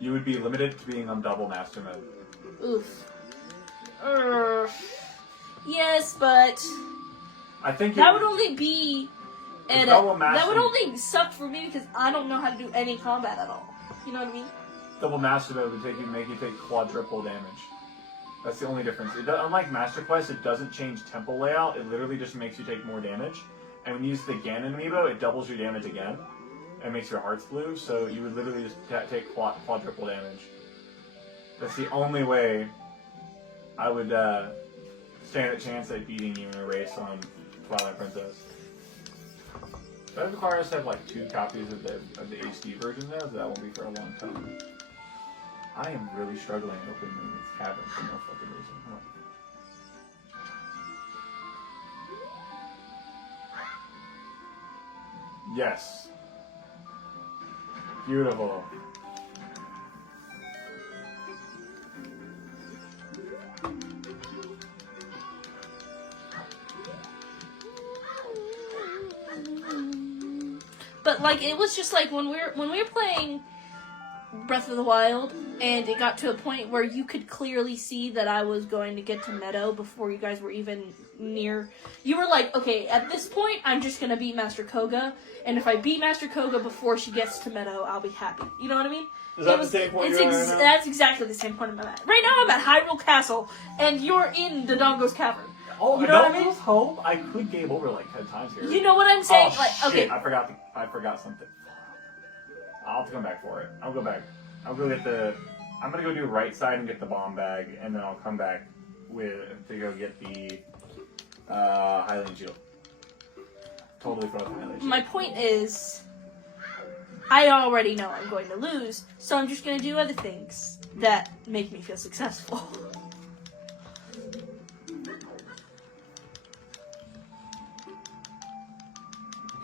You would be limited to being on double master mode. Oof. Yes, but I think that would only be that would mode. only suck for me because I don't know how to do any combat at all. You know what I mean? Double master mode would make you take quadruple damage. That's the only difference. Unlike Master Quest, it doesn't change temple layout. It literally just makes you take more damage. And when you use the Ganon amiibo, it doubles your damage again. And makes your hearts blue. So you would literally just take quadruple damage. That's the only way I would stand a chance at beating you in a race on Twilight Princess. That would require us to have like 2 copies of the HD version though, so that won't be for a long time. I am really struggling opening this cavern for no fucking reason. Huh. Yes. Beautiful. But like it was just like when we were playing Breath of the Wild, and it got to a point where you could clearly see that I was going to get to Meadow before you guys were even near. You were like, okay, at this point, I'm just gonna beat Master Koga, and if I beat Master Koga before she gets to Meadow, I'll be happy. You know what I mean? Is that the same point you're at right now? That's exactly the same point I'm at. Right now, I'm at Hyrule Castle, and you're in Dodongos Cavern. Oh, you know what I mean? Hope I could game over like 10 times here. You know what I'm saying? Oh, like, shit, okay. I forgot something. I'll have to come back for it. I'll go back. I'm gonna go do right side and get the bomb bag, and then I'll come back to go get the Hylian shield. Totally forgot the Hylian shield. My point is, I already know I'm going to lose, so I'm just going to do other things that make me feel successful.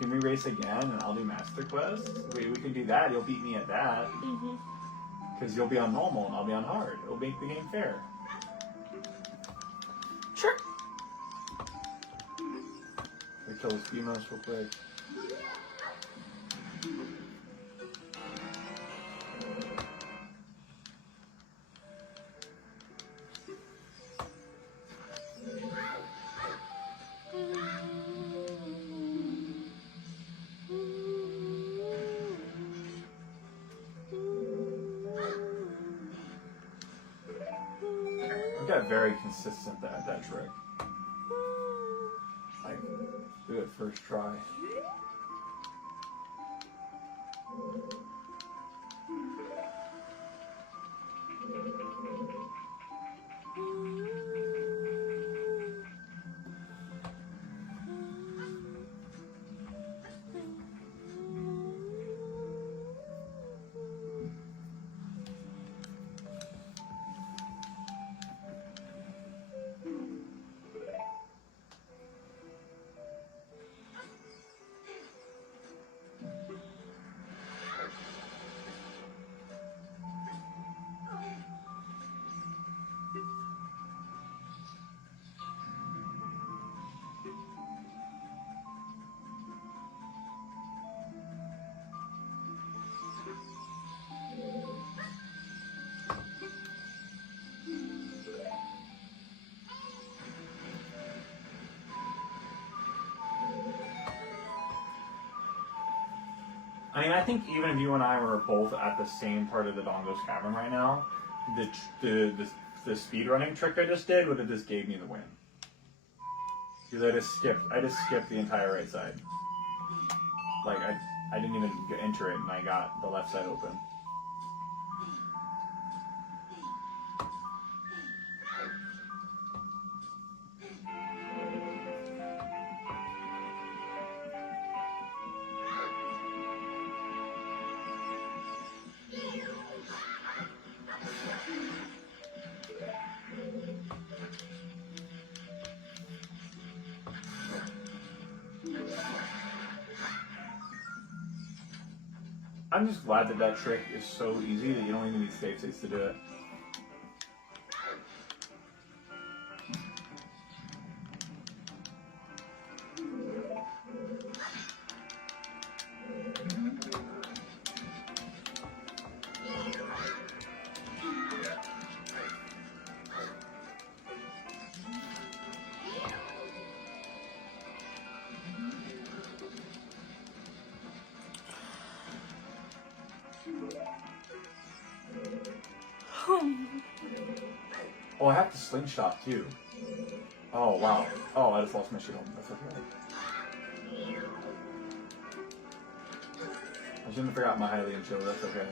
Can we race again and I'll do Master Quest? We can do that. You'll beat me at that. Because you'll be on normal and I'll be on hard. It'll make the game fair. Sure. We kill this Beamos real quick. Got very consistent at that trick. I do it first try. I mean, I think even if you and I were both at the same part of the Dodongos cavern right now, the speedrunning trick I just did would have just gave me the win. Because I just skipped the entire right side. Like, I didn't even enter it and I got the left side open. I'm just glad that trick is so easy that you don't even need save states to do it. Oh, I have to slingshot too. Oh, wow. Oh, I just lost my shield. That's okay. I shouldn't have forgotten my Hylian shield. That's okay.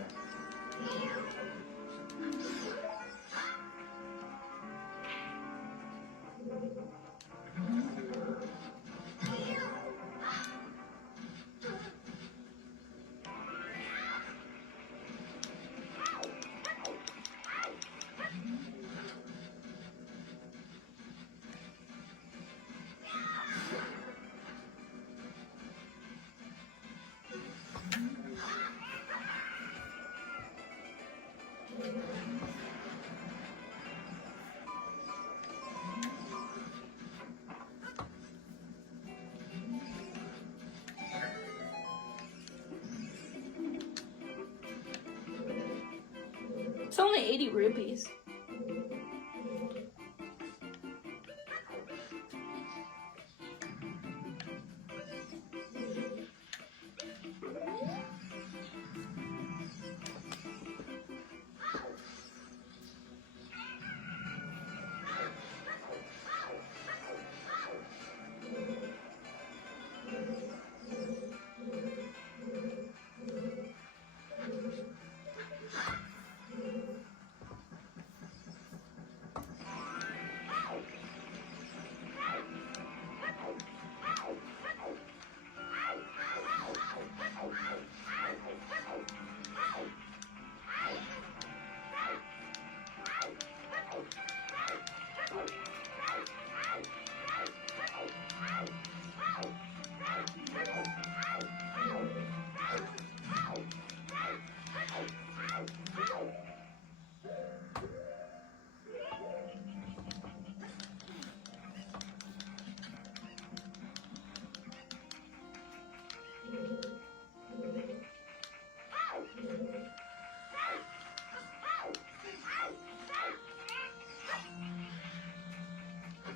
It's only 80 rupees.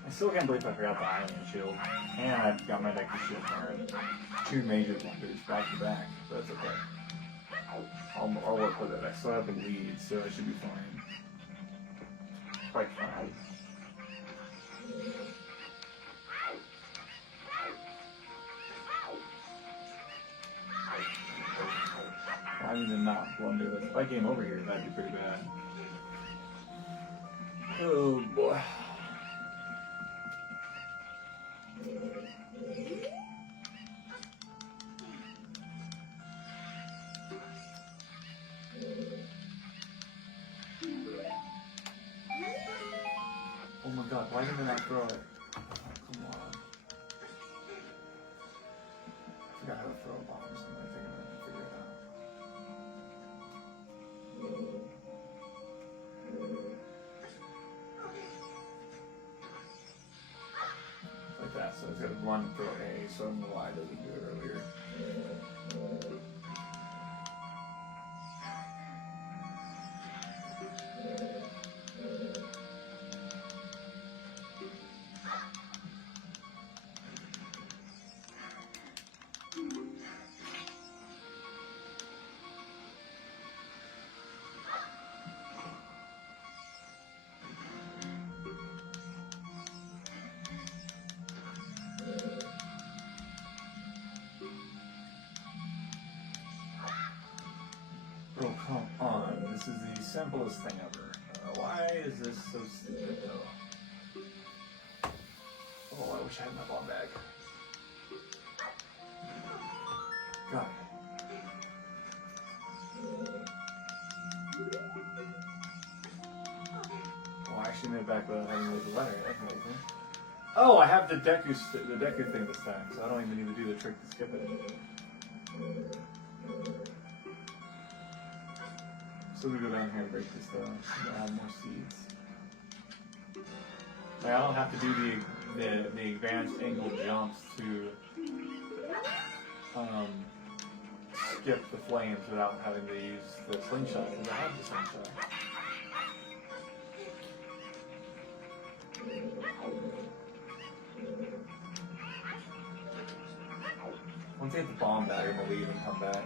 I still can't believe I forgot the Hylian shield. And I've got my Deku shield card. Two major blunders back to back, but that's okay. I'll work with it. I still have the lead, so it should be fine. Quite fine. I need to not blunder this. If I came over here, that'd be pretty bad. Oh boy. Oh my god, why didn't I throw it? Oh, come on. I forgot how to throw a bomb or something. I think I'm gonna figure it out. Like that, so it's got to run and throw A, so I don't know why it doesn't do it earlier. simplest thing ever. Why is this so stupid though? Oh, I wish I had my bomb bag. God. Oh, I actually made it back without having to read the letter. That's amazing. Oh, I have the Deku thing this time, so I don't even need to do the trick to skip it. So we go down here and break this down to add more seeds. Like, I don't have to do the advanced angle jumps to skip the flames without having to use the slingshot, because I have the slingshot. Once I get the bomb bag, I'm gonna leave and come back.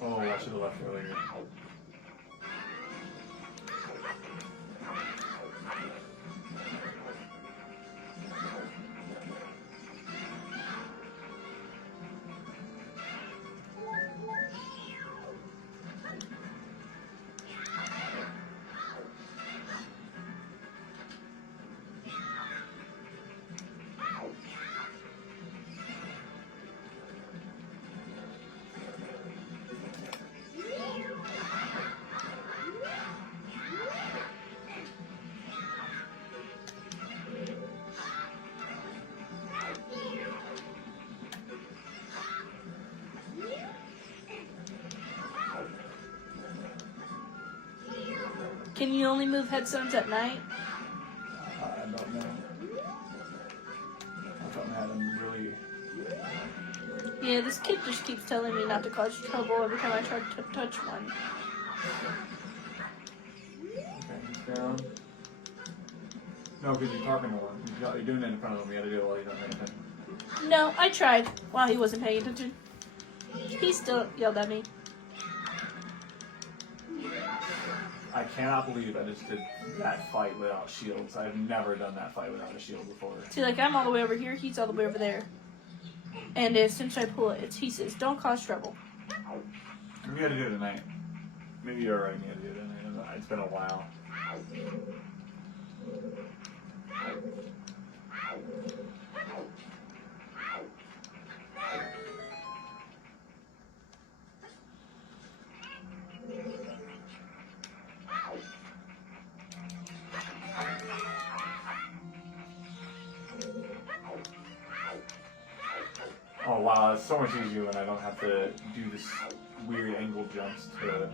Oh, I should have left earlier. Can you only move headstones at night? I don't know. I thought I had them really. Yeah, this kid just keeps telling me not to cause trouble every time I try to touch one. Okay, he's down. No, because you're talking to one. You're doing it in front of him. You gotta do it while he's not paying attention. No, I tried while he wasn't paying attention. He still yelled at me. I cannot believe I just did that fight without shields. I've never done that fight without a shield before. See, like, I'm all the way over here, he's all the way over there. And as soon as I pull it, he says, don't cause trouble. We gotta do it tonight. Maybe you're right, we gotta do it tonight. It's been a while. Oh wow, it's so much easier when I don't have to do this weird angle jumps to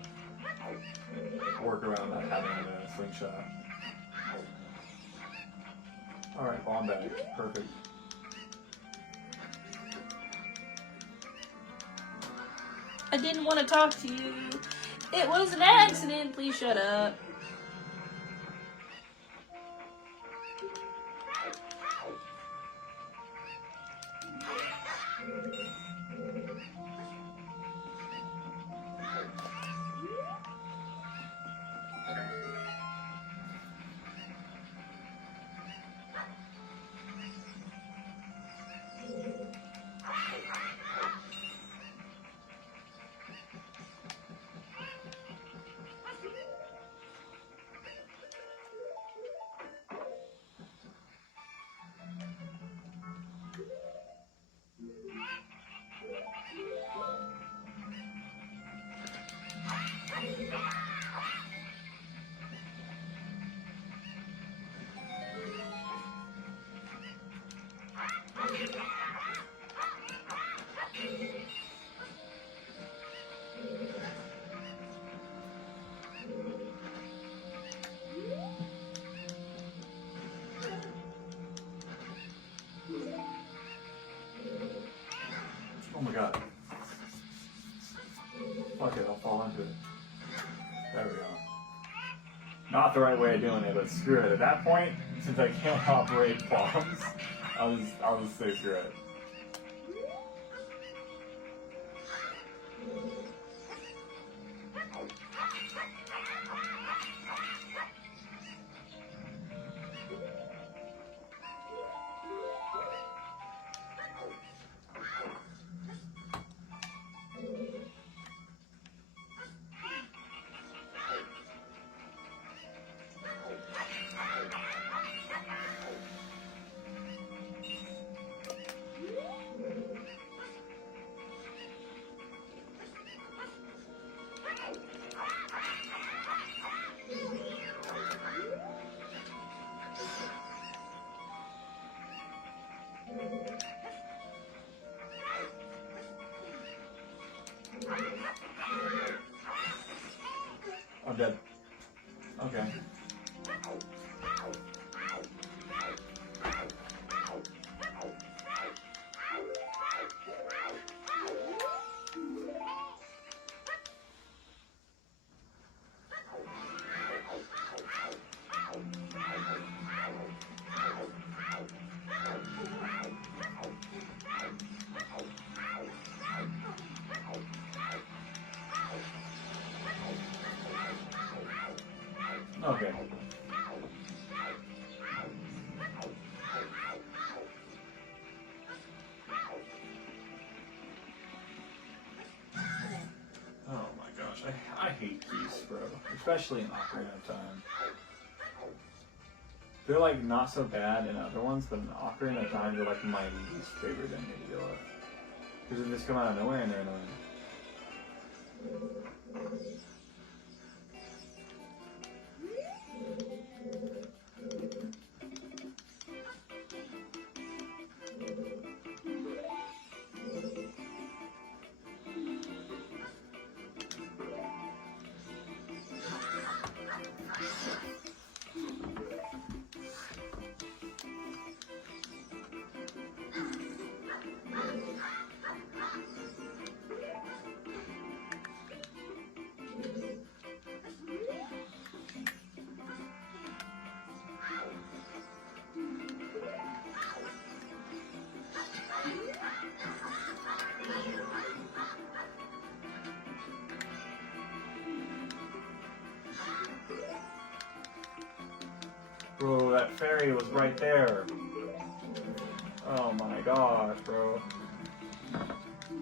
work around not having a slingshot. Alright, bomb bag. Perfect. I didn't want to talk to you. It was an accident. Please shut up. Oh my god. Fuck it, I'll fall into it. There we go. Not the right way of doing it, but screw it. At that point, since I can't operate bombs, I'll just say screw it. I'm dead. Okay. Okay. Oh my gosh, I hate these, bro. Especially in Ocarina of Time. They're like not so bad in other ones, but in Ocarina of Time they're like my least favorite enemy to deal with. Because they just come out of nowhere and they're annoying. Bro, that fairy was right there. Oh my gosh, bro.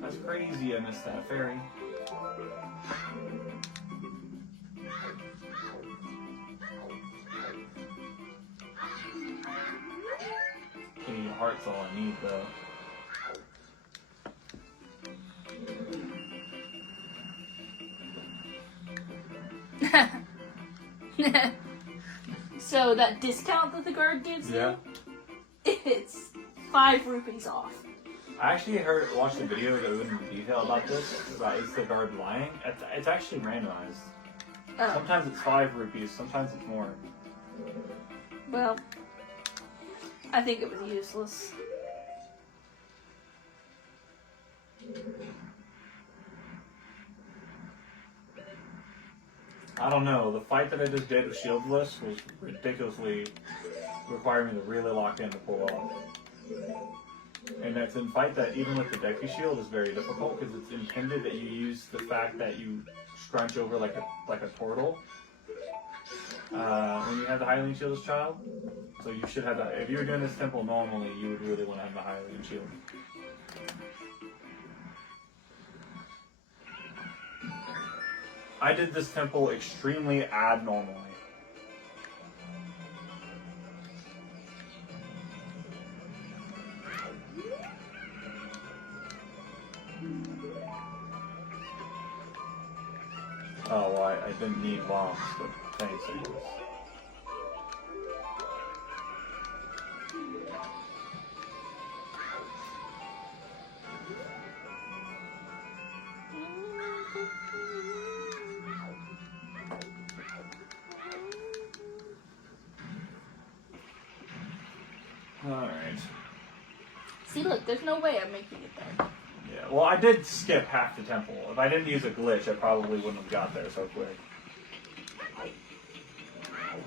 That's crazy I missed that fairy. Getting your heart's all I need, though. So that discount that the guard gives Yeah. you, it's 5 rupees off. I actually watched a video that went into detail about this, about is the guard lying. It's actually randomized. Oh. Sometimes it's 5 rupees, sometimes it's more. Well, I think it was useless. I don't know, the fight that I just did with Shieldless was ridiculously requiring me to really lock in to pull off. And that's a fight that even with the Deku Shield is very difficult because it's intended that you use the fact that you scrunch over like a turtle when you have the Hylian Shield as child. So you should have that. If you were doing this temple normally, you would really want to have the Hylian Shield. I did this temple extremely abnormally. Oh, well, I didn't need bombs, but thanks, I guess. Alright. See, look, there's no way I'm making it there. Yeah, well, I did skip half the temple. If I didn't use a glitch, I probably wouldn't have got there so quick.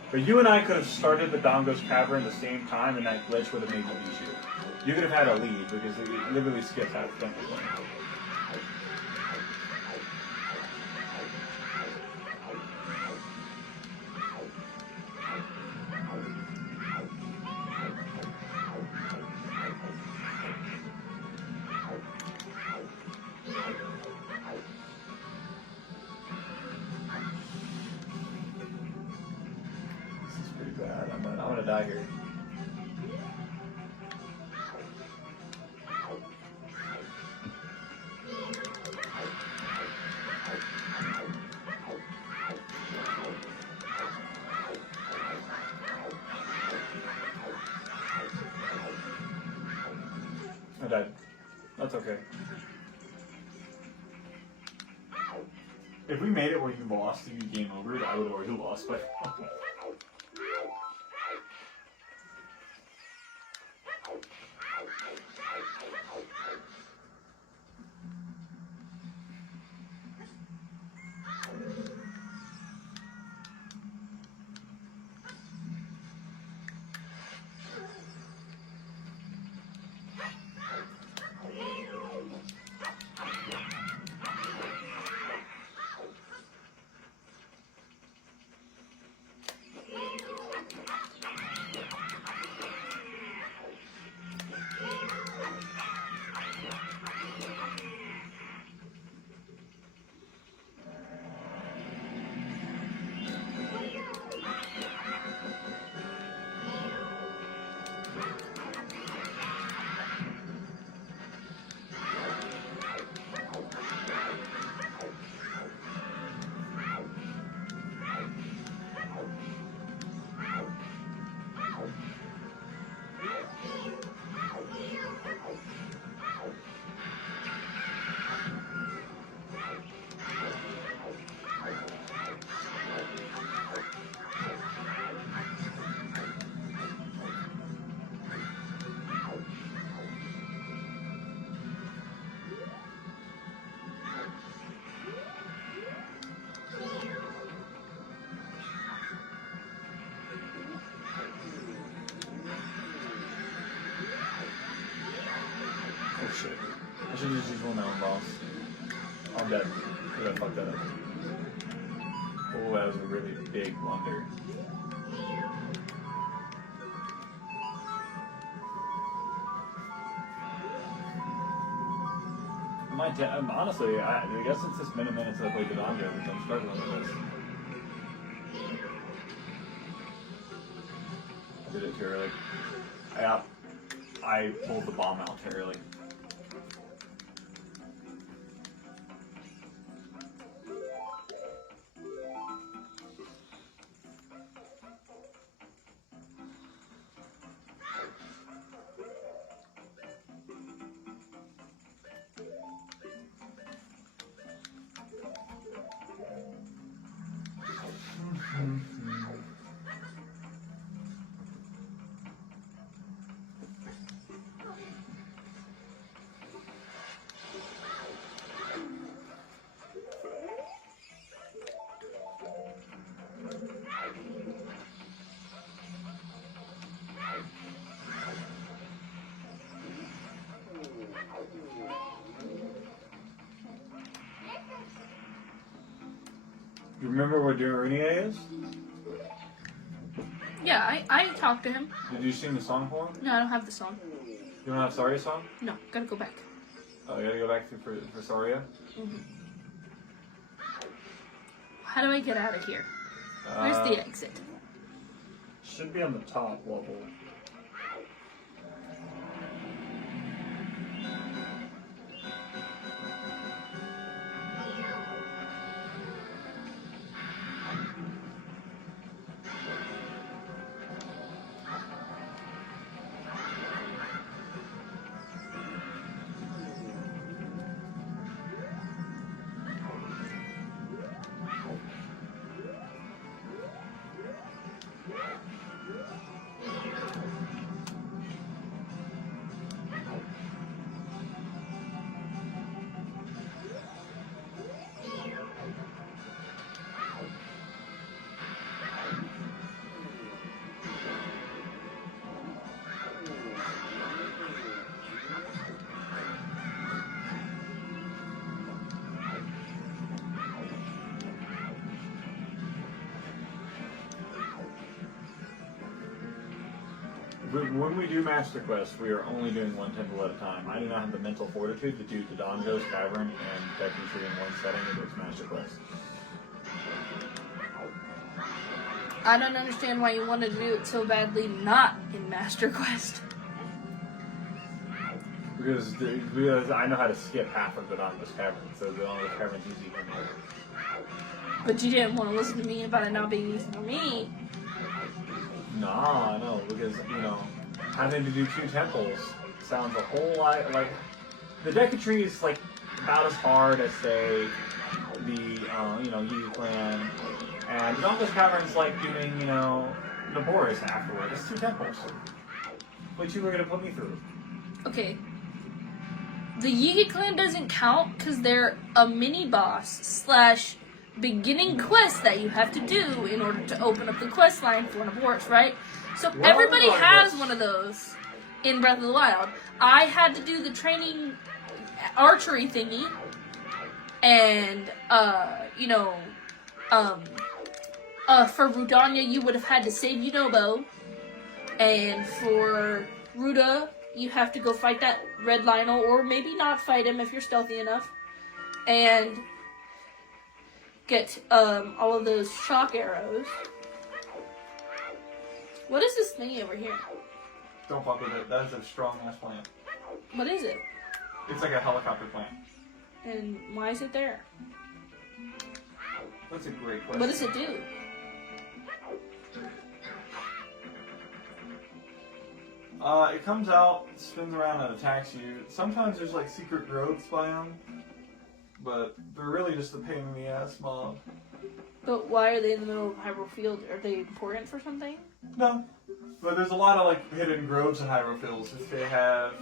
But you and I could have started the Dodongos cavern at the same time, and that glitch would have made me beat you. You could have had a lead, because it literally skips half the temple. I'm gonna die here. If we made it where you lost and you game over, I would have already lost by now. Oh shit. I should just use one of my own boss. I'm dead. I fucked that up. Oh, that was a really big blunder. Honestly, I guess it's just minute minutes I played Dodongos, I'm struggling with this. I did it too early. I pulled the bomb out too early. You remember what Ocarina is? Yeah, I talked to him. Did you sing the song for him? No, I don't have the song. You don't have Saria's song? No, gotta go back. Oh, you gotta go back for Saria? Mm-hmm. How do I get out of here? Where's the exit? Should be on the top level. When we do Master Quest, we are only doing one temple at a time. I do not have the mental fortitude to do the Dodongos, cavern, and Deku tree in one setting if it's Master Quest. I don't understand why you wanted to do it so badly not in Master Quest. Because I know how to skip half of the Dodongos cavern, so the Dodongos cavern's easy for me. But you didn't want to listen to me about it not being easy for me. Nah, no, because, you know, having to do two temples sounds a whole lot like the Deku tree is like about as hard as say the Yugi clan, and Dodongos Cavern's like doing Naboris afterward. It's 2 temples, which you were gonna put me through. Okay. The Yugi clan doesn't count because they're a mini boss / beginning quest that you have to do in order to open up the quest line for Naboris, right? So everybody has one of those in Breath of the Wild. I had to do the training archery thingy, and for Rudanya you would have had to save Yunobo, and for Ruda you have to go fight that red Lionel, or maybe not fight him if you're stealthy enough, and get all of those shock arrows. What is this thingy over here? Don't fuck with it. That is a strong ass plant. What is it? It's like a helicopter plant. And why is it there? That's a great question. What does it do? It comes out, spins around, and attacks you. Sometimes there's like secret growths by them, but they're really just a pain in the ass mob. But why are they in the middle of Hyrule Field? Are they important for something? No. But there's a lot of like hidden groves in Hyrule Fields if they have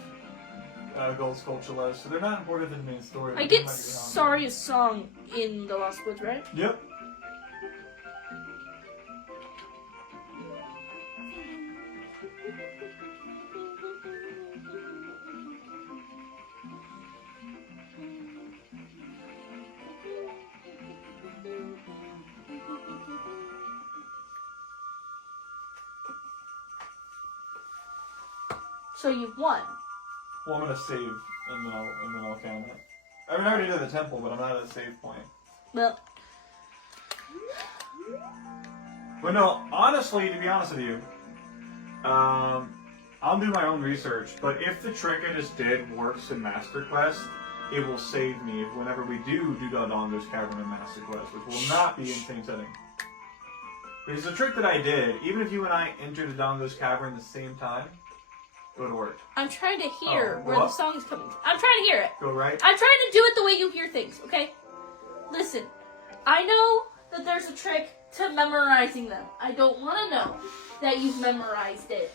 gold sculpture left, so they're not important in the main story. I get Saria's song in the Lost Woods, right? Yep. So you've won. Well, I'm gonna save and then I'll count it. I mean, I already did the temple, but I'm not at a save point. Well. But no, honestly, to be honest with you, I'll do my own research. But if the trick I just did works in Master Quest, it will save me whenever we do Dodongos Cavern in Master Quest, which will not be insane setting. Because the trick that I did, even if you and I enter Dodongos Cavern at the same time, it would work. I'm trying to hear where the song's coming from. I'm trying to hear it. Go right. I'm trying to do it the way you hear things, okay? Listen, I know that there's a trick to memorizing them. I don't want to know that you've memorized it.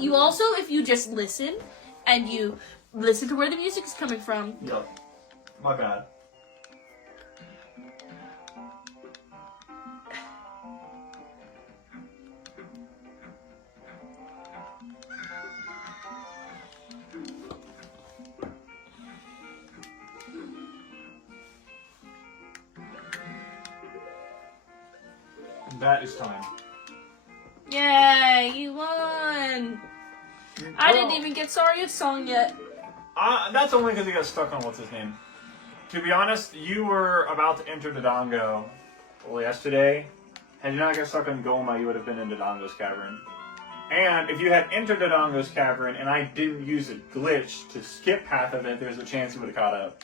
You also, if you just listen, and you listen to where the music is coming from. Yep. My bad. That is time. Yay, you won! I didn't even get Saria's song yet. That's only because he got stuck on what's his name. To be honest, you were about to enter Dodongo yesterday. Had you not got stuck on Goma, you would have been in Dodongo's Cavern. And if you had entered Dodongo's Cavern and I didn't use a glitch to skip half of it, there's a chance you would have caught up.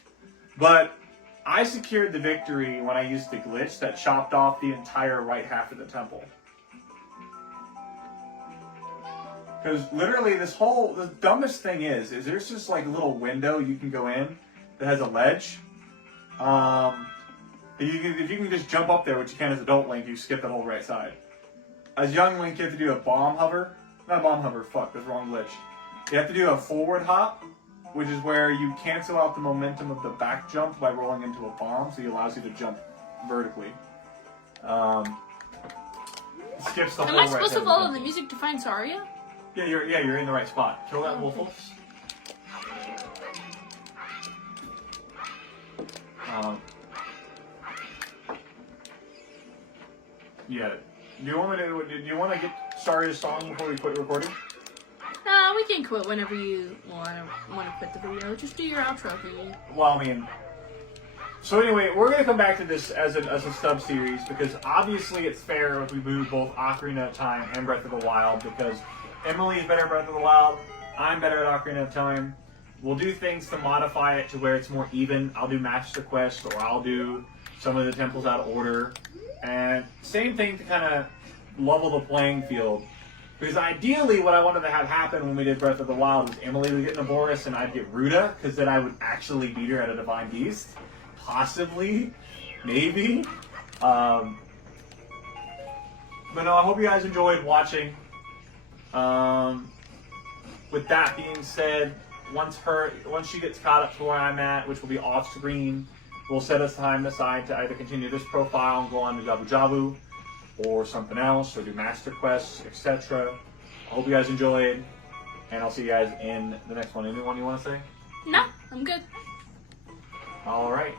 But I secured the victory when I used the glitch that chopped off the entire right half of the temple. Because literally the dumbest thing is there's just like a little window you can go in that has a ledge. If you can just jump up there, which you can as adult Link, you skip that whole right side. As young Link, you have to do a bomb hover. Not a bomb hover, fuck, that's the wrong glitch. You have to do a forward hop, which is where you cancel out the momentum of the back jump by rolling into a bomb, so it allows you to jump vertically. Skips the whole right side. Am I supposed to follow the music to find Saria? Yeah, you're in the right spot. Kill that wolf. Yeah. Do you want to get Saria's song before we quit recording? No, we can quit whenever you want to quit the video. Just do your outro thingy. Well, I mean... So anyway, we're going to come back to this as a sub-series, because obviously it's fair if we move both Ocarina of Time and Breath of the Wild, because Emily's better at Breath of the Wild, I'm better at Ocarina of Time. We'll do things to modify it to where it's more even. I'll do Master Quest, or I'll do some of the temples out of order. And same thing to kind of level the playing field. Because ideally, what I wanted to have happen when we did Breath of the Wild was Emily would get Naboris and I'd get Ruta, because then I would actually beat her at a Divine Beast. Possibly. Maybe. But no, I hope you guys enjoyed watching. With that being said, once she gets caught up to where I'm at, which will be off screen, we'll set a time aside to either continue this profile and go on to Jabu Jabu, or something else, or do master quests, etc. I hope you guys enjoyed, and I'll see you guys in the next one. Anyone you want to say? No, I'm good. All right.